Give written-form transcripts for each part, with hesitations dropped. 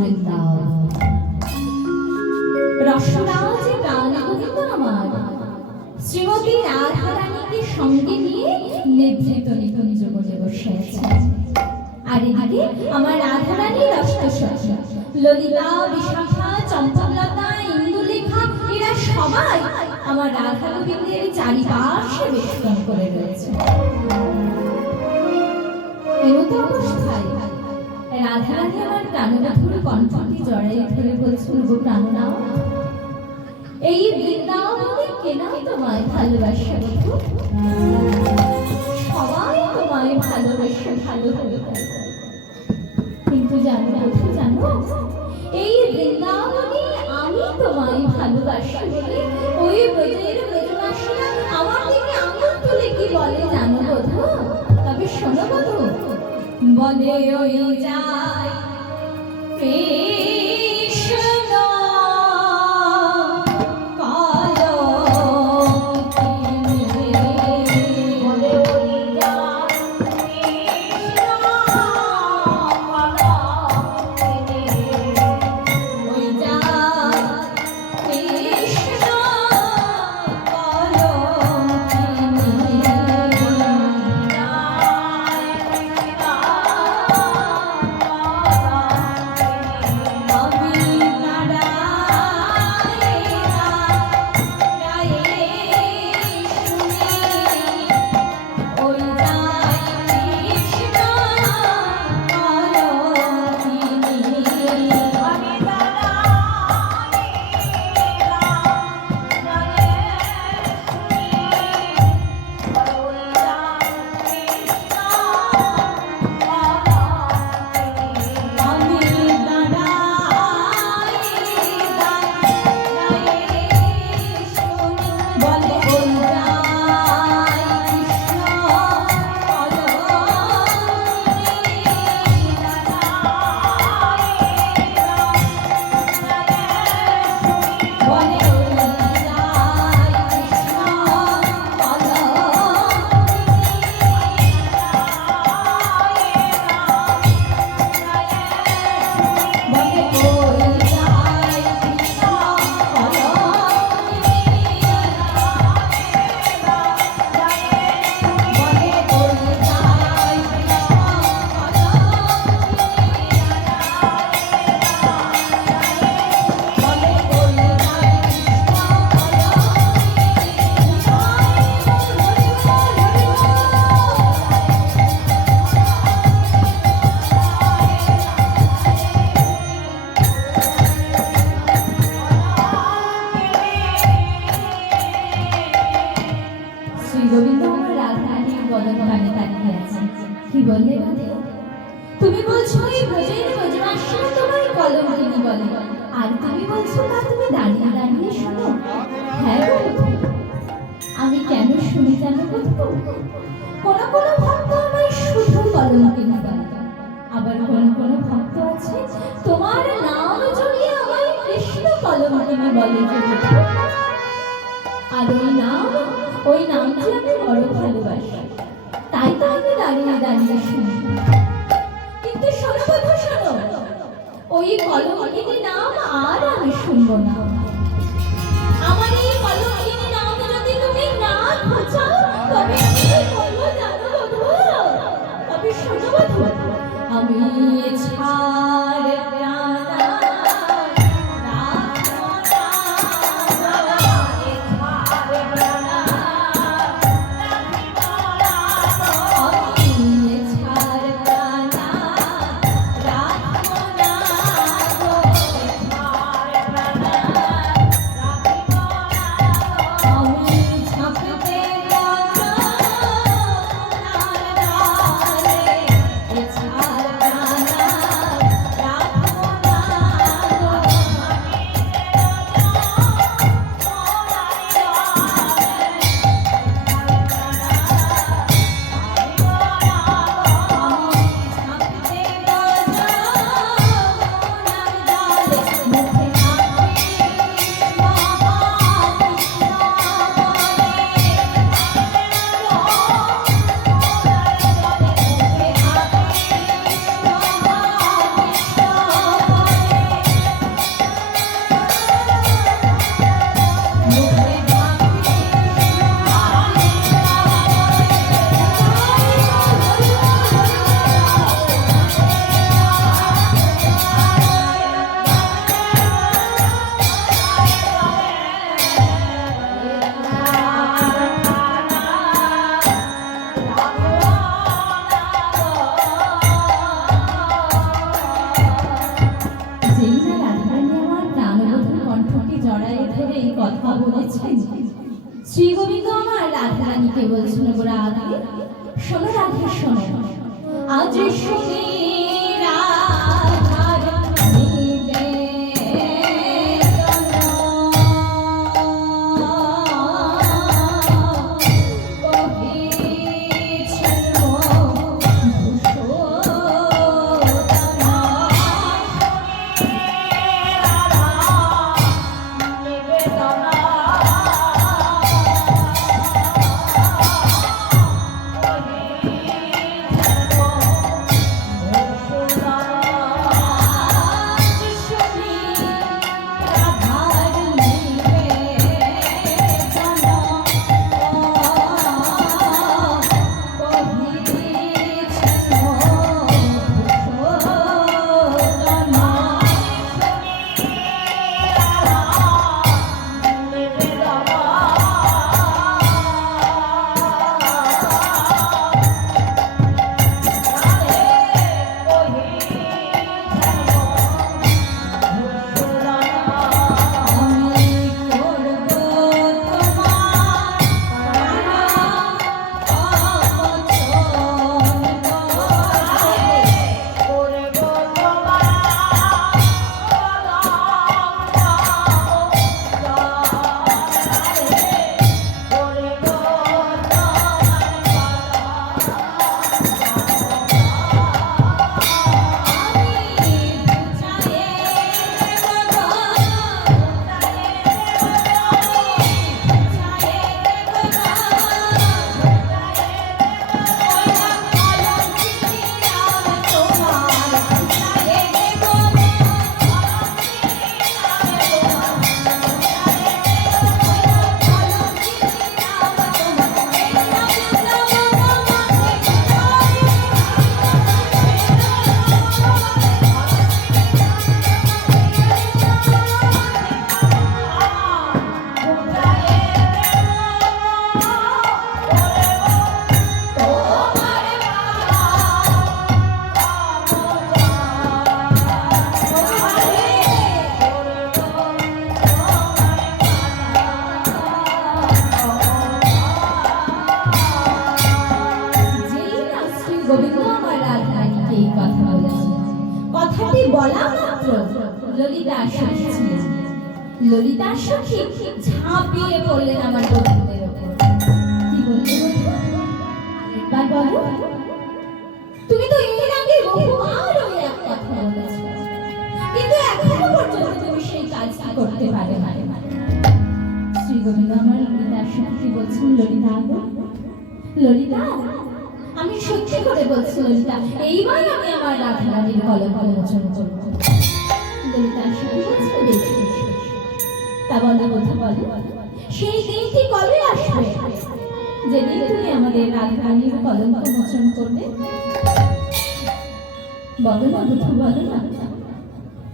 বৃন্দাবন। রসরাজ প্রাণগোবিন্দ আমার শ্রীমতী রাধারানীকে সঙ্গে নিয়ে নিভৃত নিকুঞ্জ বলে বসে আছে। আর এদিকে আমার রাধারানীর অষ্টসখী ললিতা, বিশাখা, চম্পকলতা, ইন্দুলেখা এরা সবাই আমার রাধা গোবিন্দের চারিপাশে বেষ্টন করে রয়েছে। এমতো অবস্থায় রাধারানী আমার প্রাণবধূর কণ্ঠটি জড়াই ধরে বলছিল, গো প্রাণনাথ, এই বৃন্দাবনে কেনা তোমায় ভালোবাসে বধূ, সবাই তোমায় ভালোবাসে, ভালো হলো। কিন্তু জানো বধূ, জানো এই বৃন্দাবনে আমি তোমায় ভালোবাসি বলে ওই ব্রজের ব্রজবাসীরা আমার দিকে আঙুল তুলে কি বলে জানো বধূ? তবে শোনো বধূ, বলে ওই যায় কৃষ্ণ তুমি বলছো এই ব্রজের ব্রজবাসীরা তোমায় কলঙ্কিনী বলে, আর তুমি বলছো তা তুমি দাঁড়িয়ে দাঁড়িয়ে শোনো। হ্যাঁ বন্ধু, আমি কেন শুনি জানো বন্ধু? কোনো কোনো ভক্ত আমায় শুধু কলঙ্কিনী বলে, আবার কোনো কোনো ভক্ত আছে তোমার নাম জড়িয়ে আমায় কৃষ্ণ কলঙ্কিনী বলে। আর ওই নামটি আমি বড় ভালোবাসি, তাই তো আমি দাঁড়িয়ে দাঁড়িয়ে শুনি। কিন্তু শোনো বন্ধু, শোনো, ওই কলঙ্কিনী নাম আর আমি শুনবো না। আমার এই কলঙ্কিনী নাম যদি তুমি না ঘোচাও তবে আমি বলবো জানো বন্ধু, তবে শোনো বন্ধু, আমি ছাড় শ্রী গোবিন্দ আমার রাধা রানীকে বলছিল, রাধে শোনো, রাধে শোনো, আজ শুনি রাধার বলা মাত্র ললিতা শুনছিলেন। ললিতা সখী ঝাঁপিয়ে পড়লেন আমার বন্ধুদের উপর। কি বলতে একবার বলো, তুমি তো এর আগে বহুবার ওই এক কথা বলেছো, কিন্তু এখনো পর্যন্ত তুমি সেই কাজটা করতে পারো না। শ্রী গোবিন্দ আমার ললিতা সখী বলছেন, ললিতা ললিতা আমি সত্যি করে বলছি ললিতা, এইবার আমি আমার রাধা রানীর কলঙ্ক মোচন করব। ললিতা সখী বলছে, বেশ তা বলো কথা বলো, সেই দিনটি কবে আসবে যেদিন তুমি আমাদের রাধা রানীর কলঙ্ক মোচন করবে? বলো না কথা বলো না।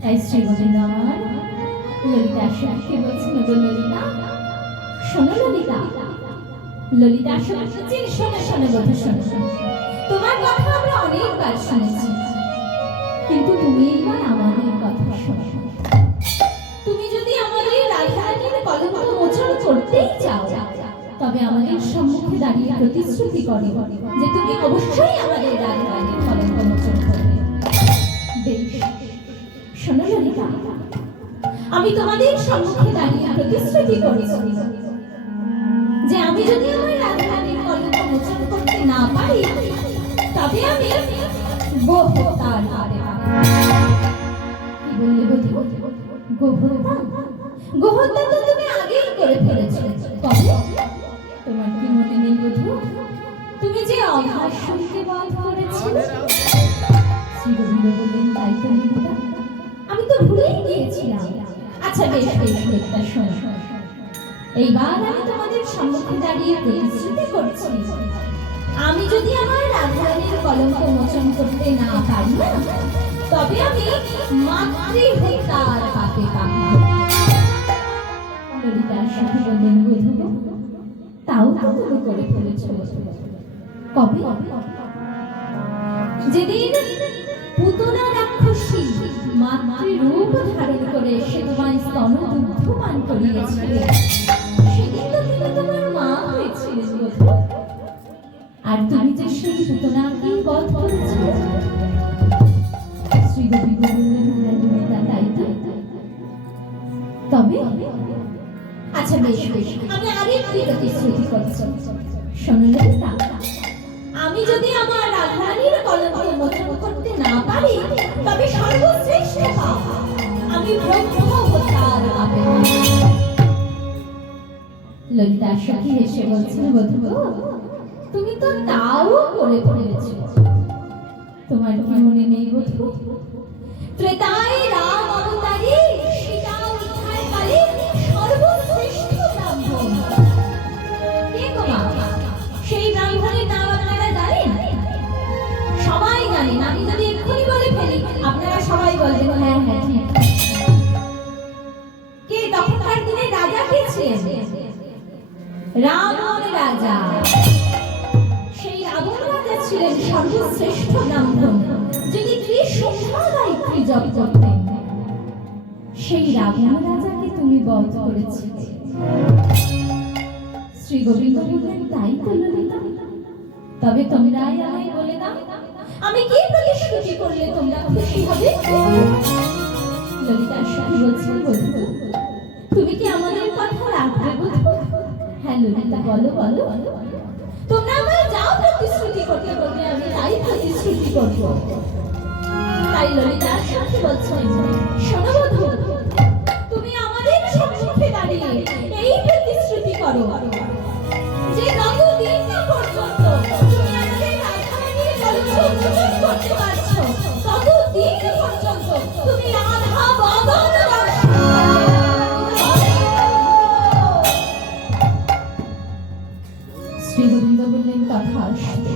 তাই শ্রী গোবিন্দ আমার ললিতা সখী বলছেন, ললিতা শোনো, ললিতা ললিতা শুনছেন, শোনো শোনো কথা শোনো, তোমার কথা আমরা অনেকবার শুনেছি, কিন্তু তুমি এইবার আমাদের কথা শোনো। তুমি যদি আমাদের রাধা রানীর কলঙ্ক মোচন করতেই চাও, তবে আমাদের সম্মুখে দাঁড়িয়ে প্রতিশ্রুতি করো যে তুমি অবশ্যই আমাদের রাধা রানীর কলঙ্ক মোচন করবে। বেশ শোনো ললিতা, আমি তোমাদের সম্মুখে দাঁড়িয়ে প্রতিশ্রুতি করেছি যে আমি যদি আমার রাধা রানীর কলঙ্ক মোচন করতে না পারি, তবে আমি গোহত্যার হারে। কি বললে বধূ? গোহত্যা? গোহত্যা তো তুমি আগেই করে ফেলেছো। তবে তোমার কি মনে নেই বধূ, তুমি যে অঘাসুরকে বধ করেছিলে? শ্রী গোবিন্দ বললেন, তাই তো ললিতা, আমি তো ভুলেই গিয়েছিলাম। আচ্ছা বেশ বেশ ললিতা শোনো, এইবার আমি তোমাদের সম্মুখে দাঁড়িয়ে প্রতিশ্রুতি করছি, আমি যদি আমার রাধা রানীর কলঙ্ক মোচন করতে না পারি না, তবে আমি মাতৃহত্যার পাপে পাবো। ললিতা সখী বললেন, বধূ তাও তো তুমি করে ফেলেছ। কবে? যেদিন পুতনা রাক্ষসী মাতৃরূপ ধারণ করে সে তোমায় স্তনদুগ্ধ পান করিয়েছিল, সেদিন তো তুমি তোমার মা পুতনাকে বধ করেছিল? শ্রী গোবিন্দ বললেন, হ্যাঁ ললিতা, তাই তো। তবে আচ্ছা বেশ বেশ, আমি আরেকটি প্রতিশ্রুতি করছি। শোনো ললিতা, আমি যদি আমার রাধারানীর কলঙ্ক মোচন করতে না পারি, তবে সর্বশ্রেষ্ঠ পাপ আমি ব্রহ্ম হত্যার পাপে। ললিতা সখী হেসে বলছিল, বধূ তুমি তো তাও করে ফেলেছ। তোমার কি মনে নেই বধূ, ত্রেতায় রাম অবতারে সীতা উদ্ধার কালে সর্বশ্রেষ্ঠ ব্রাহ্মণ কে গো মা? সেই ব্রাহ্মণের নাম আপনারা জানেন? সবাই জানেন। আমি যদি এক্ষুনি বলে ফেলি, আপনারা সবাই বলবেন হ্যাঁ হ্যাঁ ঠিক। কে তখনকার দিনে রাজা কে ছিলেন? রাবণ রাজা। সেই রাবণ রাজা ছিলেন সর্বশ্রেষ্ঠ ব্রাহ্মণ, যিনি ত্রিসন্ধ্যা গায়ত্রী জপ করতেন। সেই রাবণ রাজাকে তুমি বধ করেছিলে। শ্রী গোবিন্দ বললেন, তাই তো ললিতা। তবে তোমরাই আমায় বলে দাও, আমি কি প্রতিশ্রুতি করলে তোমরা খুশি হবে? ললিতার সখী বলছেন, বধূ তুমি কি আমাদের কথা রাখবে বধূ? হ্যাঁ ললিতা, বলো বলো। তোমরা আমায় যাও প্রতিশ্রুতি করতে বলবে, আমি তাই প্রতিশ্রুতি করব। তাই ললিতার সখী বলছেন, শোনো বধূ, তুমি আমাদের সম্মুখে দাঁড়িয়ে এই প্রতিশ্রুতি করো যে যতদিন না পর্যন্ত তুমি আমাদের রাধারানীর কলঙ্ক মোচন করতে পারছো, ততদিন পর্যন্ত তুমি রাধা বদন দর্শন। শ্রী গোবিন্দ বললেন, তথাস্তু।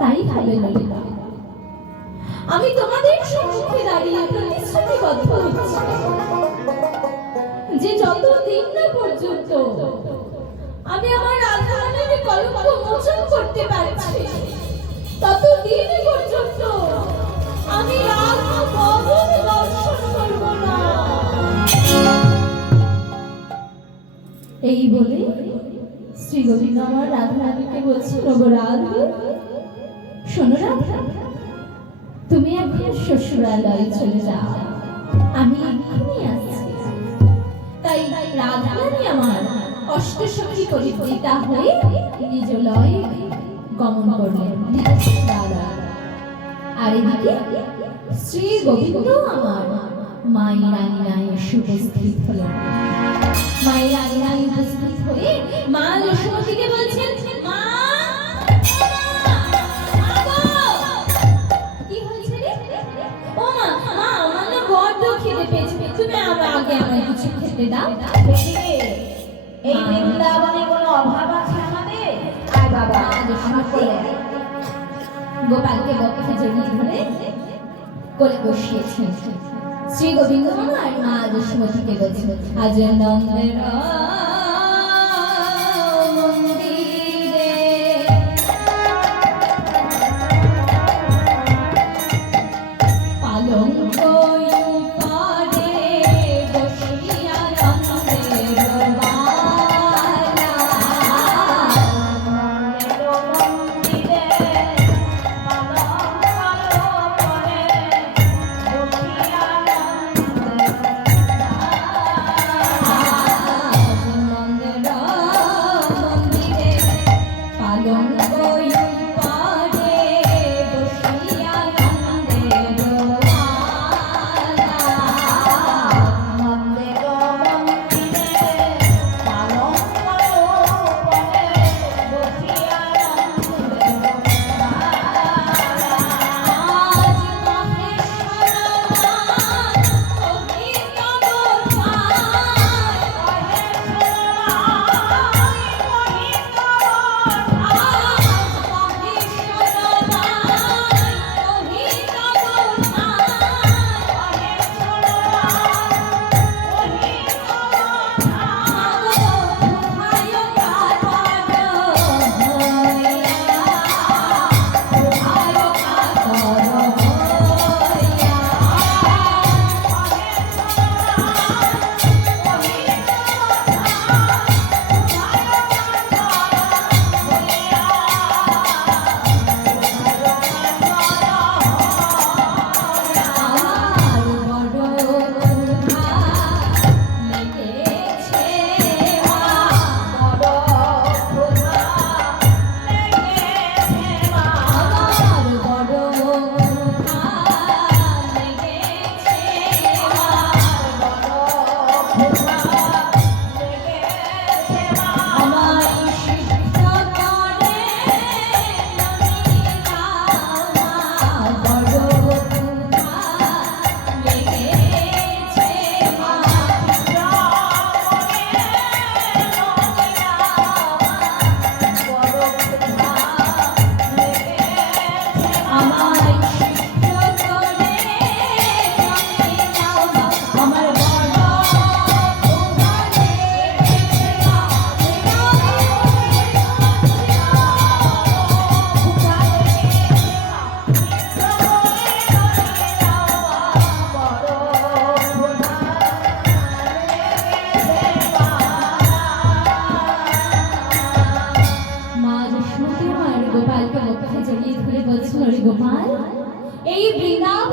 তাই হবে ললিতা, আমি তোমাদের সম্মুখে দাঁড়িয়ে প্রতিশ্রুতিবদ্ধ হচ্ছি যে যতদিন না পর্যন্ত আমি আমার রাধারানীর কলঙ্ক মোচন করতে পারছি, ততদিন পর্যন্ত আমি রাধা বদন দর্শন করব না। এই বলে শ্রী গোবিন্দ আমার রাধারানীকে বলছে, প্রভু রাধা, শোনো রাধা, তুমি এখন শ্বশুরালয়ে চলে যাও, আমি এখনই আসছি। তাই রাধারানী আমার অষ্টসখী পরিচিতা হয়ে নিজ লয়ে গমন করলেন। আর এদিকে শ্রী গোবিন্দ আমার মায়ের আঙিনায় উপস্থিত হলেন। মায়ের আঙিনায় উপস্থিত হয়ে মা লক্ষ্মীকে বলছেন, মা কি হয়েছে রে? ও মা, মা আমার না বড্ড খিদে পেয়েছে, তুমি আগে আমায় কিছু খেতে দাও। এই বৃন্দাবনে কোনো অভাব আছে আমাদের? আয় বাবা, গোপালকে বক্ষে জড়িয়ে ধরে কোলে বসিয়েছেন। শ্রী গোবিন্দ আর মা যশোমতীকে বলছেন, আজ নন্দের মন্দিরে পালঙ্ক পাড়ে বসিয়া নন্দের বালা।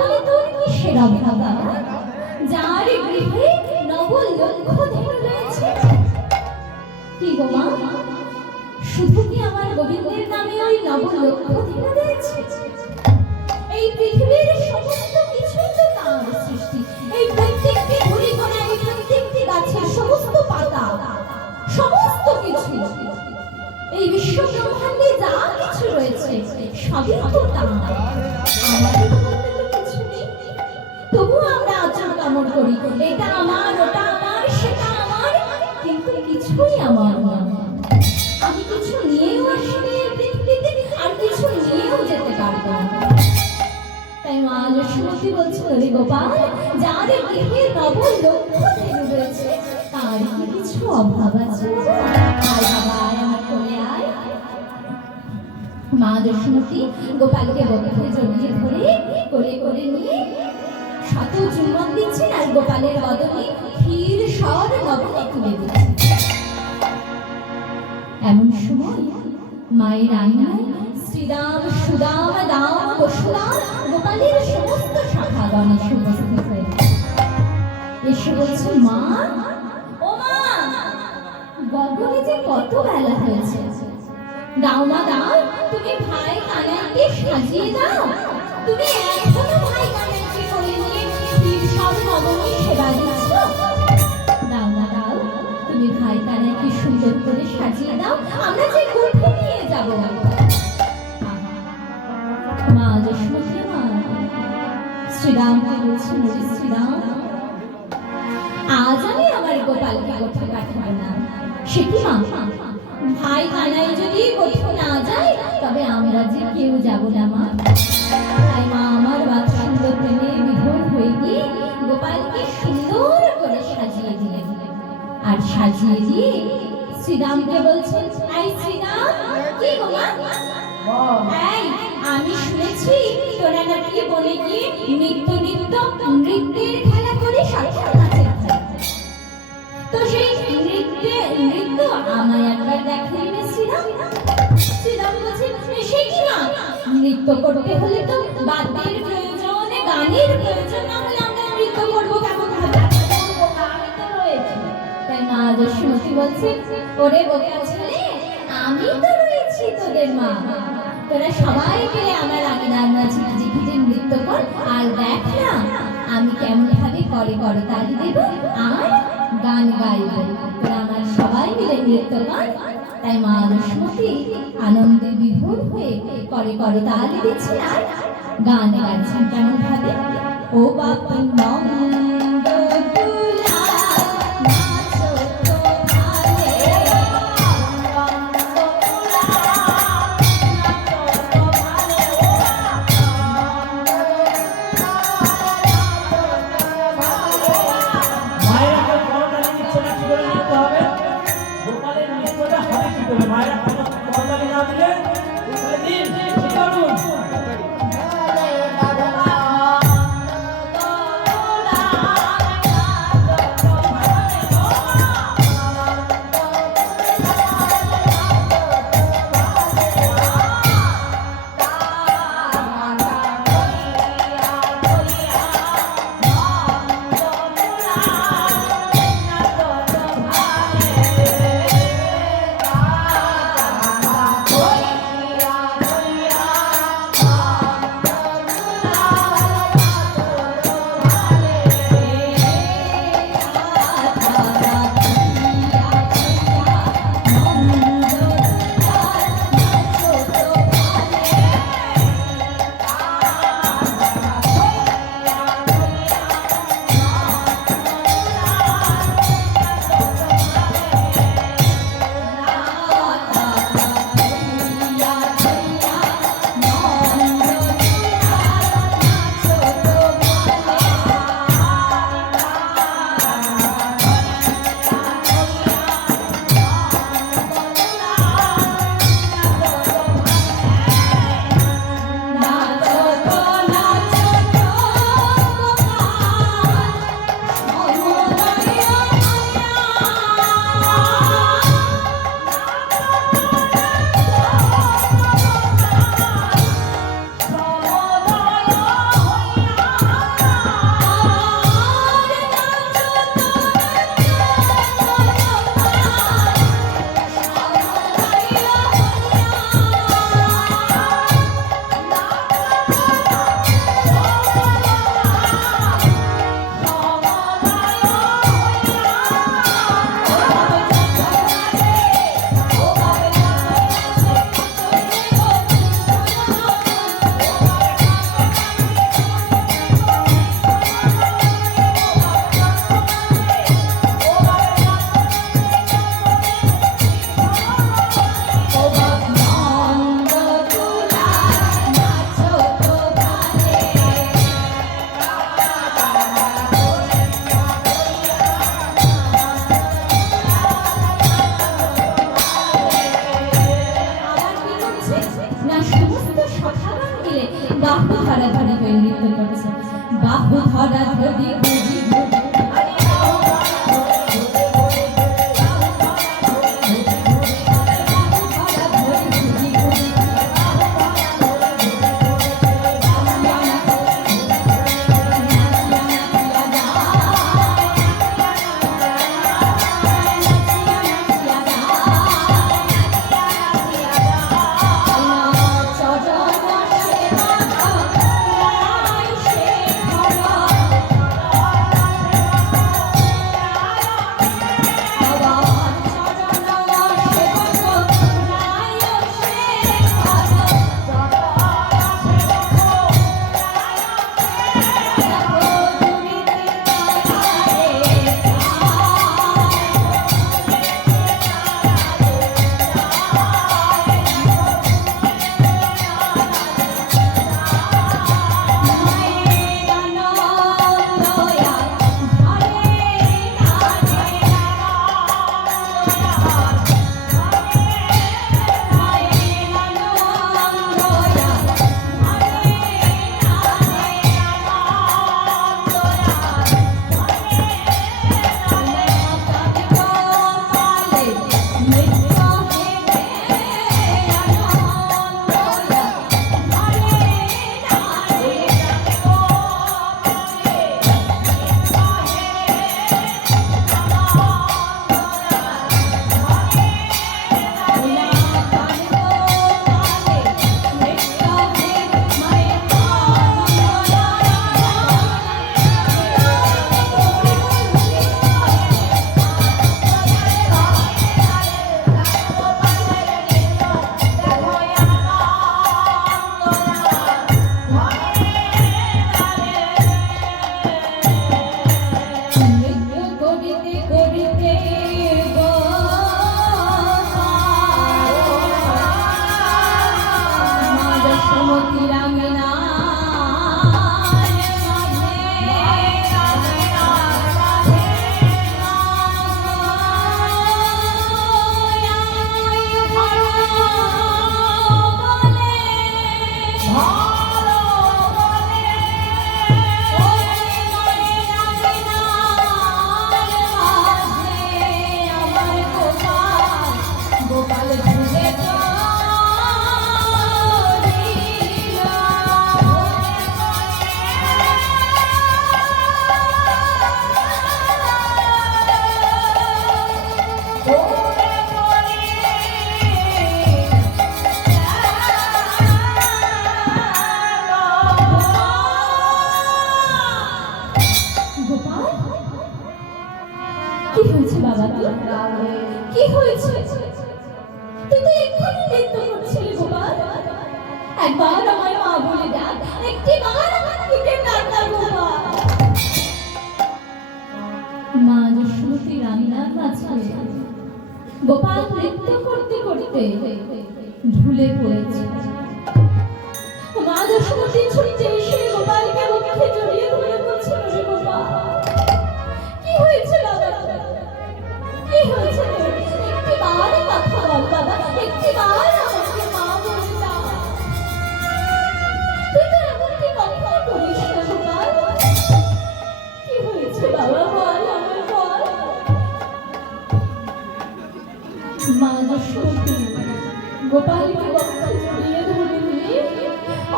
বলে তোর কিসের অভাব আমার? যার গৃহে নবলক্ষ ধেনু রয়েছে। কি গো মা, শুধু কি আমার গোবিন্দের নামে ওই নবলক্ষ ধেনু রয়েছে? এই পৃথিবীর সমস্ত কিছুই তো তার সৃষ্টি। এই প্রত্যেকটি ধূলিকণা, এই প্রত্যেকটি গাছের সমস্ত পাতা, সমস্ত কিছু, এই বিশ্ব ব্রহ্মাণ্ডে যা কিছু রয়েছে সবই তো তার। আমাদের মধ্যে তো কিছু নেই, তবু আমরা আচার কামড় করি, এটা আমার, ওটা আমার, সেটা আমার, কিন্তু কিছুই আমার না। আমি কিছু নিয়েও আসিনি এই পৃথিবীতে, আর কিছু নিয়েও যেতে পারবো না। তাই মা যশোমতী বলছিল, রে গোপাল, যার গৃহে নবলক্ষ ধেনু রয়েছে তার কি কিছু অভাব আছে? আয় বাবা, আয় আমার কোলে আয়। মা যশোমতী গোপালকে বক্ষে জড়িয়ে ধরে কোলে করে নিয়ে শত চুম্বন দিচ্ছেন, আর গোপালের বদনে ক্ষীর স্বর নবনী তুলে দিচ্ছেন। এমন সময় মায়ের আঙিনায় শ্রীরাম, সুদাম, দাম, বসুরাম, গোপালের সমস্ত শাখাগণ এসে উপস্থিত হয়েছে। এসে বলছে, মা, ও মা, গগনে যে কত বেলা হয়েছে, দাও মা দাও, তুমি ভাই কানাইকে সাজিয়ে দাও। তুমি এখনো ভাই কানাইকে কোলে নিয়ে ক্ষীর সব নবনী সেবা দিচ্ছ। দাও না দাও, তুমি ভাই কানাইকে সুন্দর করে সাজিয়ে দাও, আমরা যে কুঠি নিয়ে যাব। মা যশোমতী মা শ্রীরামকে বলছেন, শ্রীরাম, আজ আমি আমার গোপালকে কোঠে পাঠাবো না। সে কি মা, ভাই কানাই যদি কোঠে না যায় তবে আমরা যে কেউ যাব না মা। তাই মা আমার বাৎসল্য প্রেমে বিভোর হয়ে গিয়ে গোপালকে সুন্দর করে সাজিয়ে দিলেন। আর সাজিয়ে দিয়ে শ্রীরামকে বলছেন, এই শ্রীরাম, কি গো মা, এই আমি শুনেছি তোরা নাকি বনে গিয়ে নৃত্যের খেলা করে সাক্ষাৎ নাচের খেলা। তো সেই নৃত্য আমায় একবার দেখাই না শ্রীরাম। শ্রীরাম বলছে, সে কি মা, নৃত্য করতে হলে তো বাদ্যের প্রয়োজন, গানের প্রয়োজন, না হলে আমরা নৃত্য করবো কেমন ভাবে? আমি তো রয়েছি। তাই মা যশোমতী বলছে, ওরে বোকা ছেলে, আমি তো রয়েছি তোদের মা। তোরা সবাই মিলে আমার আঙিনার মাঝে ঝিঝিঝি নৃত্য কর, আর দেখ না আমি কেমন ভাবে করে করতালি দেব আর গান গাইব। তোরা আমার সবাই মিলে নৃত্য কর। তাই মা যশোমতী আনন্দে বিভোর হয়ে করে করতালি দিচ্ছেন আর গান গাইছেন। কেমন ভাবে? ও বাপু নন্দ তুলা নাচো তো ভালে, মায়েরা করতালি না দিলে দিন করুন। বাহু ধরা ধরি ঘুরি ঘুরি কি হয়েছে বাবা তোর? কি হয়েছে? তুই তো এক্ষুনি নৃত্য করছিলি গোপাল। একবার আমার মা বলে ডাক, একটি বার আমার দিকে ডাকা গোপাল। মা যশোমতী রান্নার মাঝে গোপাল নৃত্য করতে করতে ঝুলে পড়েছে। মা যশোমতী ছুটে এসে গোপালকে মুখে জড়িয়ে ধরে বলছিল, রে গোপাল কি হয়েছে বাবা? কি হয়েছে? একটি বার কথা বল বাবা, একটি বার আমাকে মা বলে দাও। তুই তো এমনটি কখনো করিস না গোপাল। কি হয়েছে বাবা বল, আমার বল। মা যশোমতী গোপালকে মুখে জড়িয়ে ধরে নিয়ে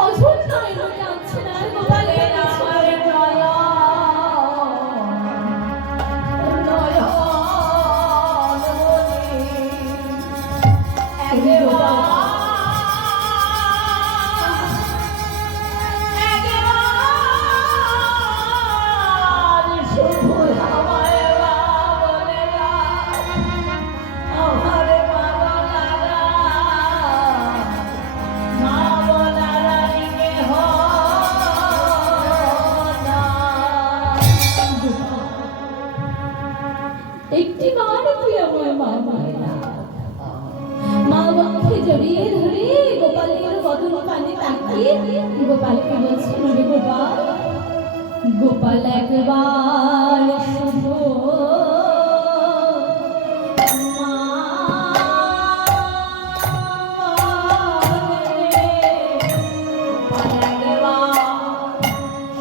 অঝোর নয়নে কাঁদছেন আর গোপালকে আমার একটি বার তুই আমার মা বলে ডাক। মা বক্ষে জড়িয়ে ধরে গোপালের বদন পানে তাকিয়ে গোপালকে বলছেন, রে গোপাল, গোপাল একবার শুধু মা বলে, গোপাল একবার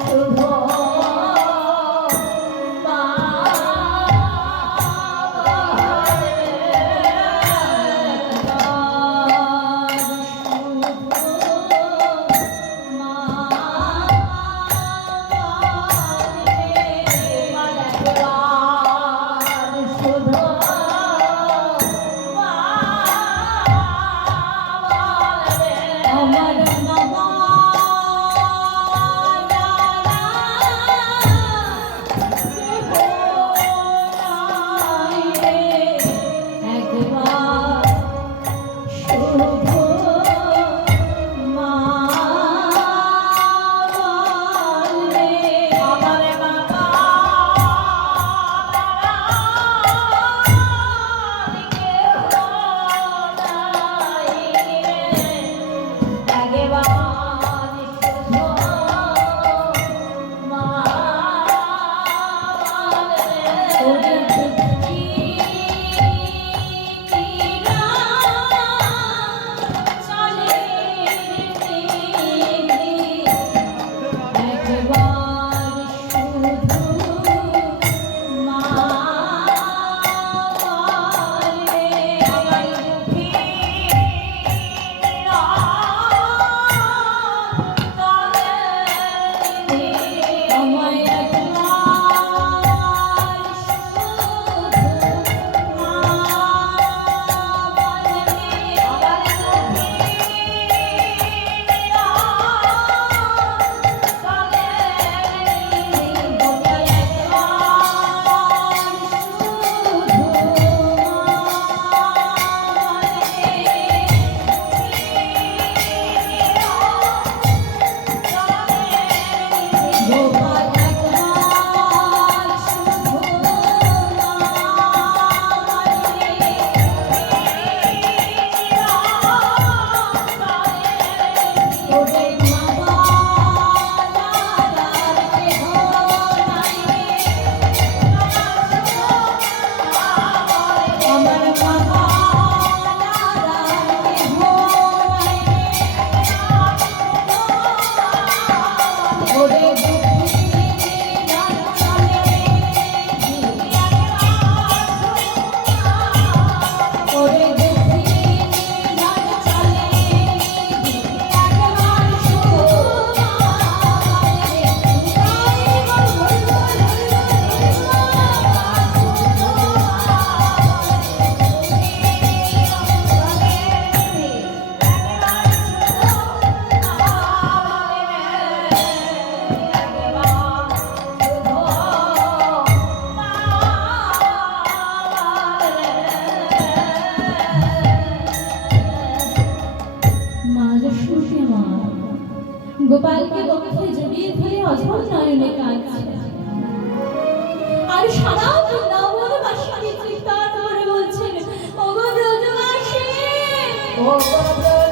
শুধু সারা বৃন্দাবনবাসীকে চিৎকার করে বলছেন, ওগো ব্রজবাসী, ও ব্রজবাসী,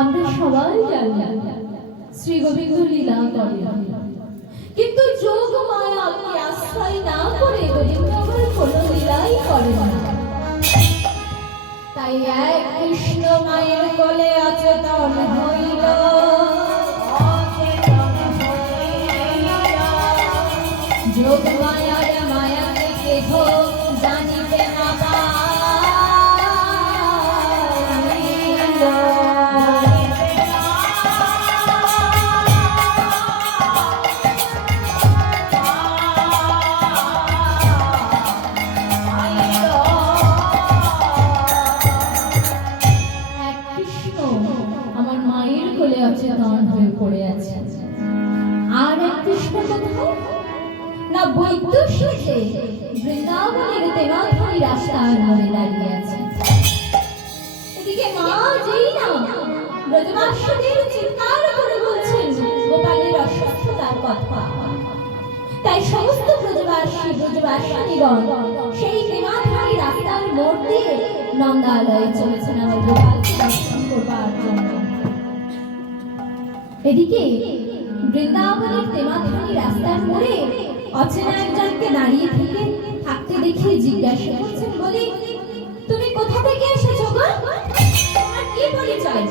আমরা সবাই জানি শ্রী গোবিন্দ লীলা করেন, কিন্তু যোগ মায়াকে আশ্রয় না করে গোবিন্দ আবার কোনো লীলাই করেন না। তাই এক কৃষ্ণ মায়ের কোলে অচেতন হইল, যোগ মায়ার মায়াকে কেহ জানিতে না অচেতন হয়ে পড়ে আছে। আর এক কৃষ্ণ কোথায় না বৈদ্য সেজে বৃন্দাবনের দেবাধারী রাস্তার মোড়ে দাঁড়িয়ে আছে। এদিকে মা যেই না ব্রজবাসীদের চিৎকার করে বলছেন গোপালের অসুস্থতার কথা। তাই সমস্ত ব্রজবাসীগণ সেই দেবাধারী রাস্তার মোড় দিয়ে নন্দালয়ে চলেছেন আমার গোপালকে দর্শন করবার জন্য। এদিকে বৃন্দাবনের তেমাথানি রাস্তার মোড়ে অচেনা একজনকে দাঁড়িয়ে থাকতে দেখে জিজ্ঞাসা করছেন, বলি তুমি কোথা থেকে এসেছো গো? তোমার কি পরিচয়?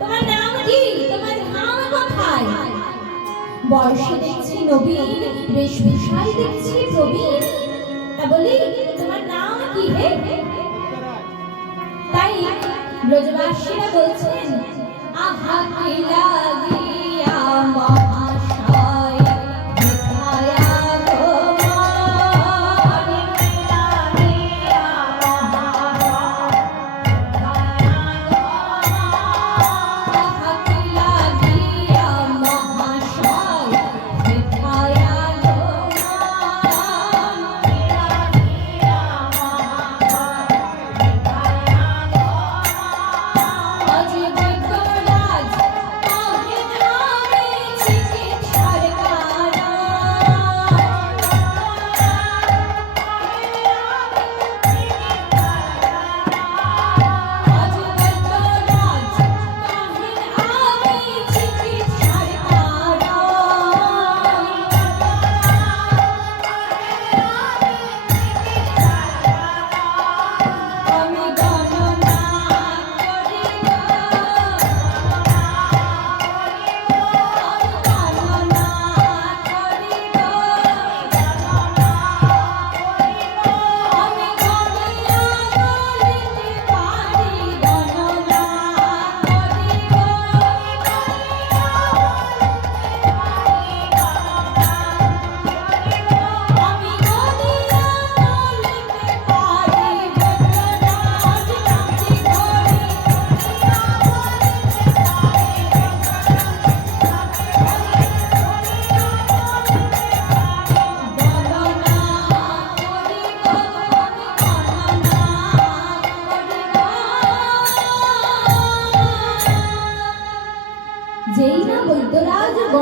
তোমার নাম কি? তোমার নাম কোথায়? বয়সে দেখছি নবীন, বেশভূষায় দেখছি প্রবীণ, তা বলি তোমার নাম কি হে? তাই ব্রজবাসীরা বলছেন, আহা কি লাগিয়া মহাশয়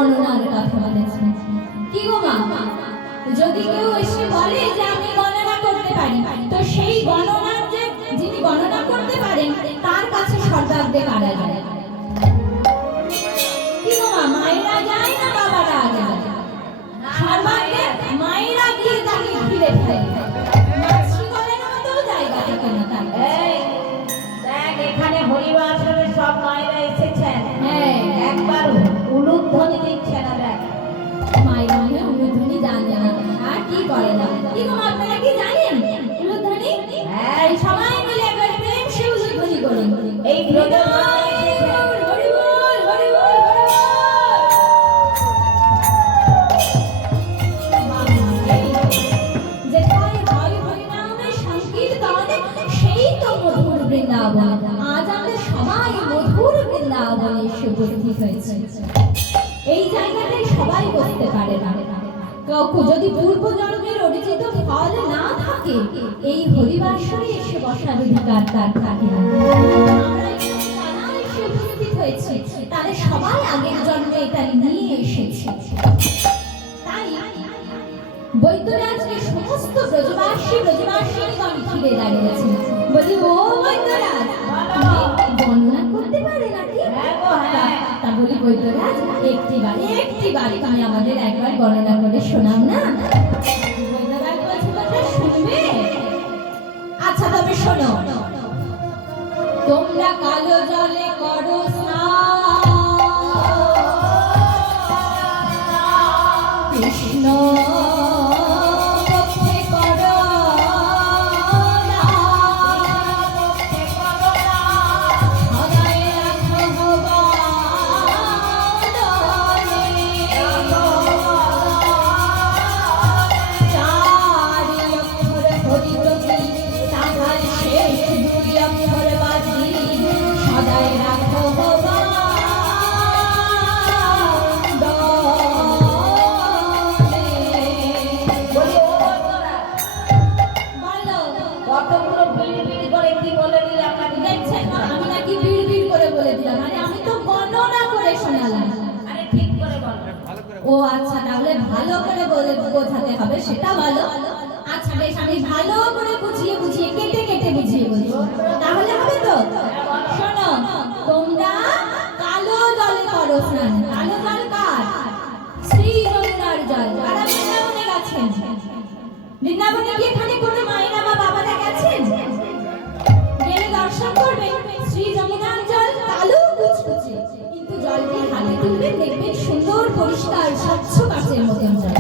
গণনার কথা বলেছেন। কি গো মা, যদি কেউ এসে বলে যে আমি গণনা করতে পারি, তো সেই গণনার যে যিনি গণনা করতে পারেন তার কাছে সর্বাগ্রে কারা যায়? কি গো মা, মায়েরা যায় না বাবারা আগে যায়? সর্বাগ্রে মায়েরা গিয়ে তাকে ঘিরে ফেলে, মাছি গলের মতো জায়গা থেকে না তার। এই দেখ, এখানে হরিবাসরে সব মায়েরা এসেছেন। হ্যাঁ, একবার উলুধ্বনি দিচ্ছে না, দেখ। মায়েরা মনে উলুধ্বনি জানে না, আর কি করে না। কি গো মা, আপনারা কি জানেন উলুধ্বনি? হ্যাঁ, সবাই মিলে একবার প্রেম সে উলুধ্বনি করুন। এই বিনোদন বৃন্দাবন, আজ আমরা সবাই মধুর বৃন্দাবনে এসে উপস্থিত হয়েছি। এই জায়গাটায় সবাই বসতে পারে না। যদি পূর্ব জন্মের অর্জিত ফল না থাকে, এই হরিবাসরে এসে বসার অধিকার তার থাকে না। আমরা এখানে যারা এসে উপস্থিত হয়েছি, তারা সবাই আগের জন্মে এটা নিয়ে এসেছে। তাই বৈদ্যরাজকে সমস্ত ব্রজবাসীগণ ঘিরে দাঁড়িয়েছে। বলি, ও বৈদ্যরাজ, গণনা করতে পারে নাকি? তা বলি, বৈদ্যরাজ, একটি বাড়ি তুমি আমাদের একবার গণনা করে শোনাও না। বৈদ্যরাজ বলছে, তোমরা শুনবে? আচ্ছা, তবে শোনো। তোমরা কালো জলে করো স্নান, কৃষ্ণ ও আচ্ছা, তাহলে ভালো করে বোঝাতে হবে, সেটা ভালো। আচ্ছা বেশ, আমি ভালো করে বুঝিয়ে কেটে বুঝিয়ে বলছি, তাহলে হবে তো? শোনো, তোমরা কালো জলে করো স্নান। কালো জল কার? শ্রী যমুনার জল। কারা বৃন্দাবনে গেছেন? বৃন্দাবনে কি এখানে কোনো মায়েরা বা বাবারা গেছেন? গেলে দর্শন করবেন, শ্রী যমুনার জল কালো কুচকুচে, কিন্তু জলটি হাতে তুলবেন, দেখবেন সুন্দর পরিষ্কার স্বচ্ছ কাচের মতন জল।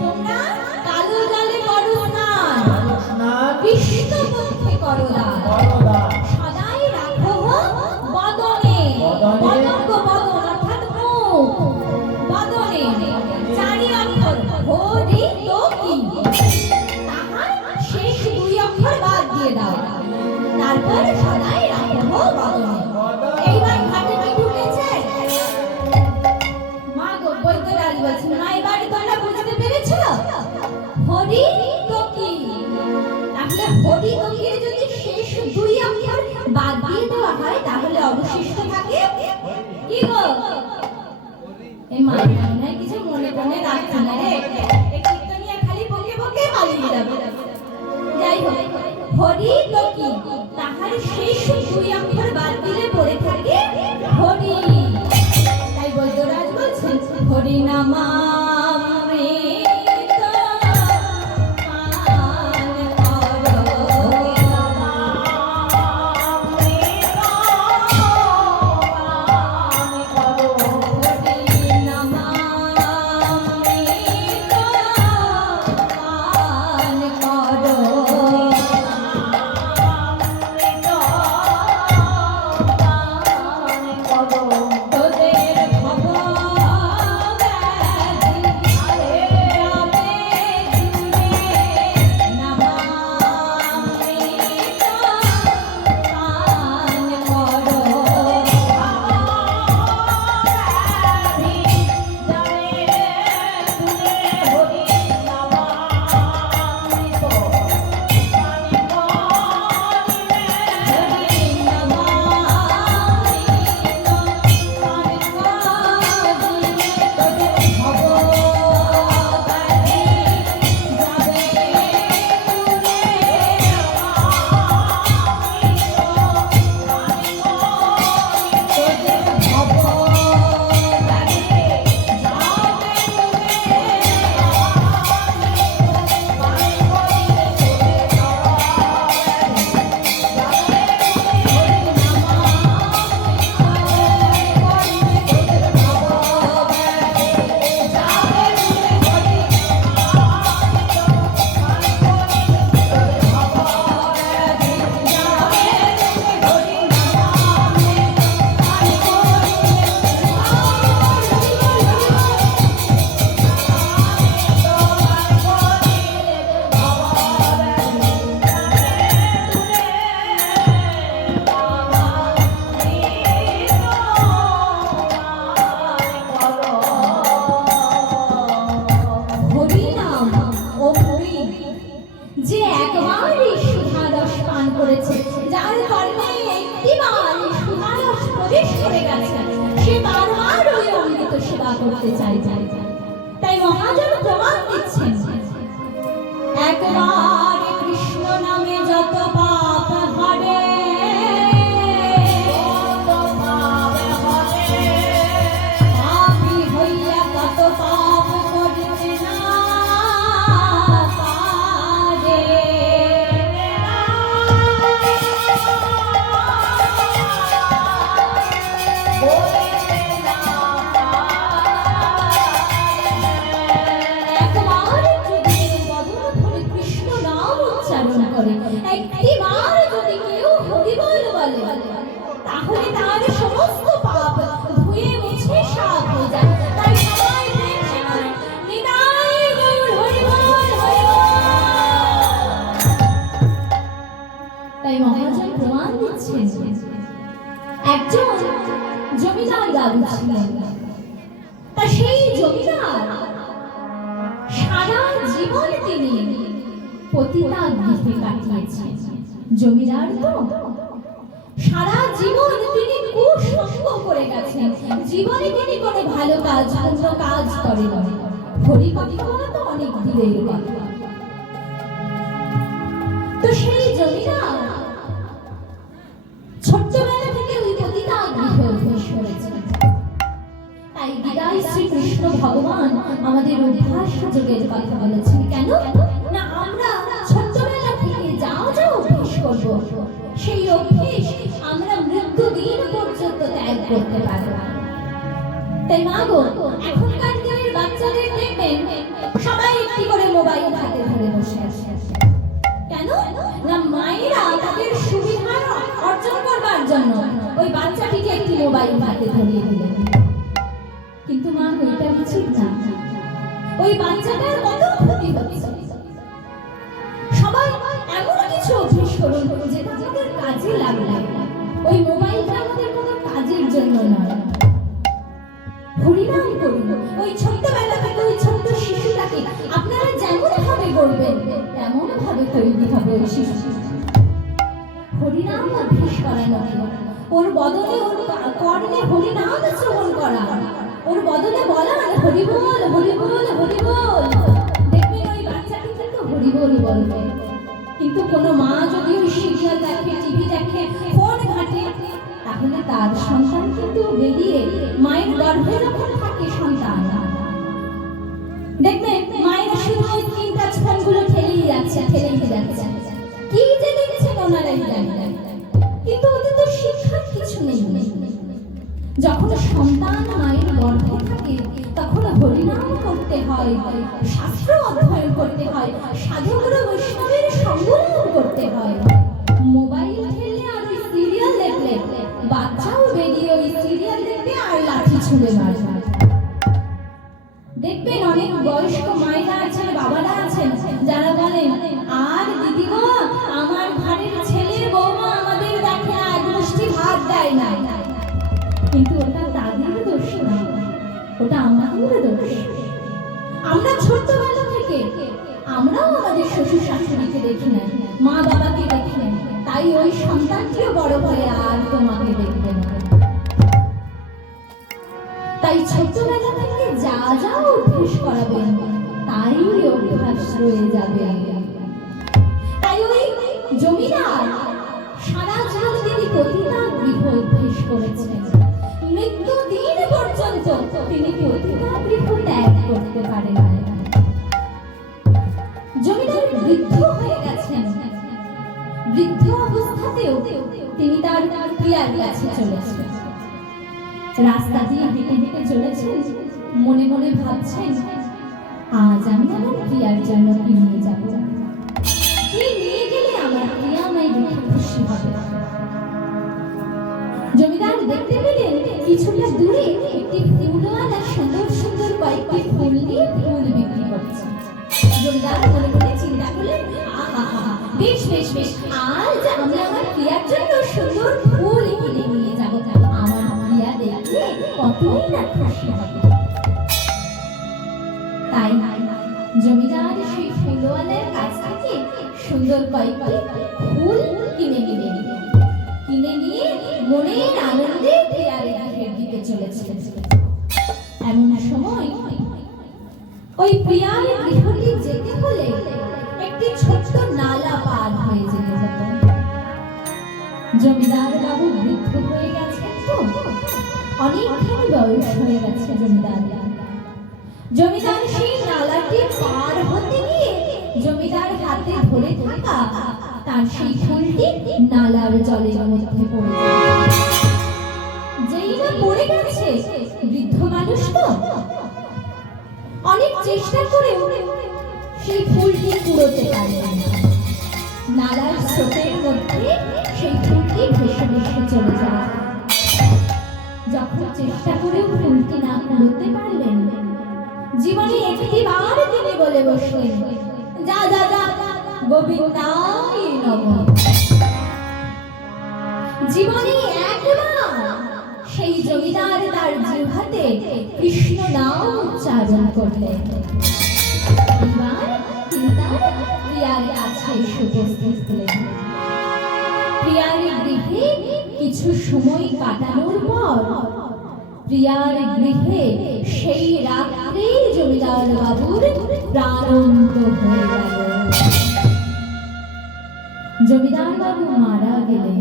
তোমরা কালো জলে করো স্নান, কৃষ্ণ পক্ষে করো দান, সদাই রাখো বদনে, বদন অর্থাৎ মুখ, বদনে চারি অক্ষর হরি তো কি, তাহার শেষ দুই অক্ষর বাদ দিয়ে দাও, তারপর সদাই রাখো বদনে। এইবার ঘাটে কি ঢুকেছে? মা গো, বৈদ্যরাজ বলছেন, মা এবারে তোমরা বুঝতে পেরেছ হরি তো কি? তাহলে হরি তো কি যদি শেষ দুই অক্ষর বাদ দিয়ে দেওয়া হয়, তাহলে অবশিষ্ট থাকে কি গো? এই মা মনে হয় কিছু মনে রাখছে না রে, এই কীর্তনিয়া খালি বকে পালিয়ে যাবে। যাই হোক, হরি তো কি, তাহার শেষ দুই অক্ষর বাদ দিলে পড়ে থাকে হরি। তাই বৈদ্যরাজ বলছেন, হরি নামা তোদের খবর করতে চাইছেন। তাই মহাজন প্রমাণ দিচ্ছেন, একবার কৃষ্ণ নামে যত পাপ হরে, পাপী হইয়া কত পাপ করিতে না পারে। একবার যদি বদন ধরে কৃষ্ণ নাম উচ্চারণ করে, একটিবার যদি কেউ হরি বল বলে, তাহলে তার সমস্ত পাপ ধুয়ে মুছে সাফ হয়ে যায়। তাই সবাই প্রেম সে বলে, নিতাই গৌর হরি বল, হরি বল। তাই মহাজন প্রমাণ দিচ্ছেন, একজন জমিদার বাবু ছিলেন। তা সেই জমিদার সারা জীবন তিনি পতিতা গৃহে কাটিয়েছেন। জমিদার তো সারা জীবন তিনি কুসঙ্গ করে গেছেন, জীবনে তিনি কোনো ভালো কাজ অন্য কাজ করেন। হরি কথা বলা তো অনেক দূরের কথা। তো সেই জমিদার ছোট্টবেলা থেকে ওই পতিতা গৃহে অভ্যাস করেছেন। তাই বিদায় শ্রীকৃষ্ণ ভগবান আমাদের অভ্যাস যোগের কথা বলেছেন। কেন না, আমরা ছোট্টবেলা থেকে যা যা অভ্যাস করব, সেই অভ্যাস আমরা মৃত্যু দিন পর্যন্ত ত্যাগ করতে পারব। তাই মা গো, এখনকার দিনের বাচ্চাদের দেখবেন সবাই একটি করে মোবাইল হাতে ধরে বসে আছে। কেন না, মায়েরা তাদের সুবিধা অর্জন করবার জন্য ওই বাচ্চাটিকে একটি মোবাইল হাতে ধরিয়ে দিলেন। কিন্তু মা, ওইটা উচিত না। ওই বাচ্চাটার কত ক্ষতি হচ্ছে। সবাই এমন কিছু অভ্যাস করুন যেটা আমাদের কাজে লাগবে। ওই মোবাইলটা আমাদের কোনো কাজের জন্য নয়। হরিনাম করুন। ওই ছোট্টবেলা থেকে ওই ছোট্ট শিশুটাকে আপনারা যেমন ভাবে গড়বেন তেমন ভাবে তৈরি হবে ওই শিশু। হরিনাম অভ্যাস করানো, ওর বদলে ওর কর্ণে হরিনাম শ্রবণ করা, ওর বদলে বলা হরি বল, হরি বল, হরি বল। দেখবেন ওই বাচ্চাটি কিন্তু হরি বল বলবে। কিন্তু কোনো মা যদি ওই সিরিয়াল দেখে, টিভি দেখে, ফোন ঘাটে, তাহলে তার সন্তান কিন্তু বেরিয়ে মায়ের গর্ভে যখন থাকে সন্তান, দেখবেন মায়েরা শুধু ওই স্ক্রিন টাচ ফোনগুলো ঠেলেই যাচ্ছে। কি যে দেখছেন ওনারাই জানেন, কিন্তু ওদের তো শিক্ষার কিছু নেই। যখন সন্তান মায়ের গর্ভে থাকে তখন হরিনাম করতে হয়, শাস্ত্র অধ্যয়ন করতে হয়, সাধুগুরু বৈষ্ণবের সঙ্গলাভ করতে হয়। মোবাইল ঠেলে আর ওই সিরিয়াল দেখলে বাচ্চাও বেরিয়ে ওই সিরিয়াল দেখবে আর লাঠি ছুঁড়ে মারবে। দেখবেন অনেক বয়স্ক মায়েরা আছেন, বাবারা আছেন, যারা বলেন, আর দিদি গো, আমার ঘরের ছেলের বৌমা আমাদের দেখে না, এক মুষ্টি ভাত দেয় না। কিন্তু ওটা তাদের দোষ না, ওটা আমাদের দোষ। আমরা ছোট্টবেলা থেকে আমরাও আমাদের শ্বশুর শাশুড়িকে দেখি না, মা বাবাকে দেখি না, তাই ওই সন্তানটিও বড় হয়ে আর তোমাকে দেখবে না। তাই ছোটবেলা থেকে যা যা অভ্যাস করাবেন তাই অভ্যাস রয়ে যাবে। তাই ওই জমিদার সারা জীবন তিনি পতিতা গৃহ অভ্যাস করেছেন। মৃত্যু দিন পর্যন্ত তিনি পতিতা গৃহ ত্যাগ করতে পারেন না। জমিদার বৃদ্ধ হয়ে গেছেন, বৃদ্ধ অবস্থাতেও তিনি তার প্রিয়ার কাছে চলেছেন। রাস্তা দিয়ে হেঁটে হেঁটে চলেছেন, মনে মনে ভাবছেন, আজ আমি আমার প্রিয়ার জন্য কি নিয়ে যাব, কি নিয়ে গেলে আমার প্রিয়া আমায় দেখে খুশি হবে। জমিদার দেখতে পেলেন কিছুটা দূরে একটি ফুলওয়ালা সুন্দর সুন্দর কয়েকটি ফুল নিয়ে ফুল বিক্রি করছে। জমিদার মনে মনে চিন্তা করলেন, আহা, বেশ বেশ বেশ, আজ আমি আমার প্রিয়ার জন্য সুন্দর ফুল কিনে নিয়ে যাব, আমার প্রিয়া দেখলে কতই না খুশি হবে। তাই জমিদার সেই ফুলওয়ালার কাছ থেকে সুন্দর কয়েকটি ফুল কিনে নিলেন। কিনে নিয়ে মনের আনন্দে প্রিয়ার গৃহের দিকে চলেছিলেন। এমন সময় ওই প্রিয়ার গৃহটি যেতে হলে একটি ছোট্ট নালা পার হয়ে যেতে হতো। জমিদার বাবু বৃদ্ধ হয়ে গেছেন তো, অনেকখানি বয়স হয়ে গেছে জমিদার। জমিদার সেই নালাটি পার হতে গিয়ে জমিদার হাতে ধরে থাকা তার সেই ফুলটি নালার জলের মধ্যে পড়ে যায়। যেই না পড়ে গেছে, বৃদ্ধ মানুষ তো অনেক চেষ্টা করে সেই ফুলটি কুড়োতে পারলেন না। নালার স্রোতের মধ্যে সেই ফুলটি ভেসে ভেসে চলে যায়। যখন চেষ্টা করেও ফুলটি না কুড়োতে পারলেন, জীবনে একটিবার তিনি বলে বসলেন, যা যা যা গোবিন্দাই নমঃ। জীবনে একবার সেই জমিদার তার জিহ্বাতে কৃষ্ণ নাম উচ্চারণ করলেন। এবার তিনি তার প্রিয়ার কাছে এসে উপস্থিত হলেন। প্রিয়ার গৃহে কিছু সময় কাটানোর পর প্রিয়ার গৃহে সেই রাত্রে জমিদার বাবুর প্রাণান্ত হয়ে গেল। জমিদার বাবু মারা গেলেন।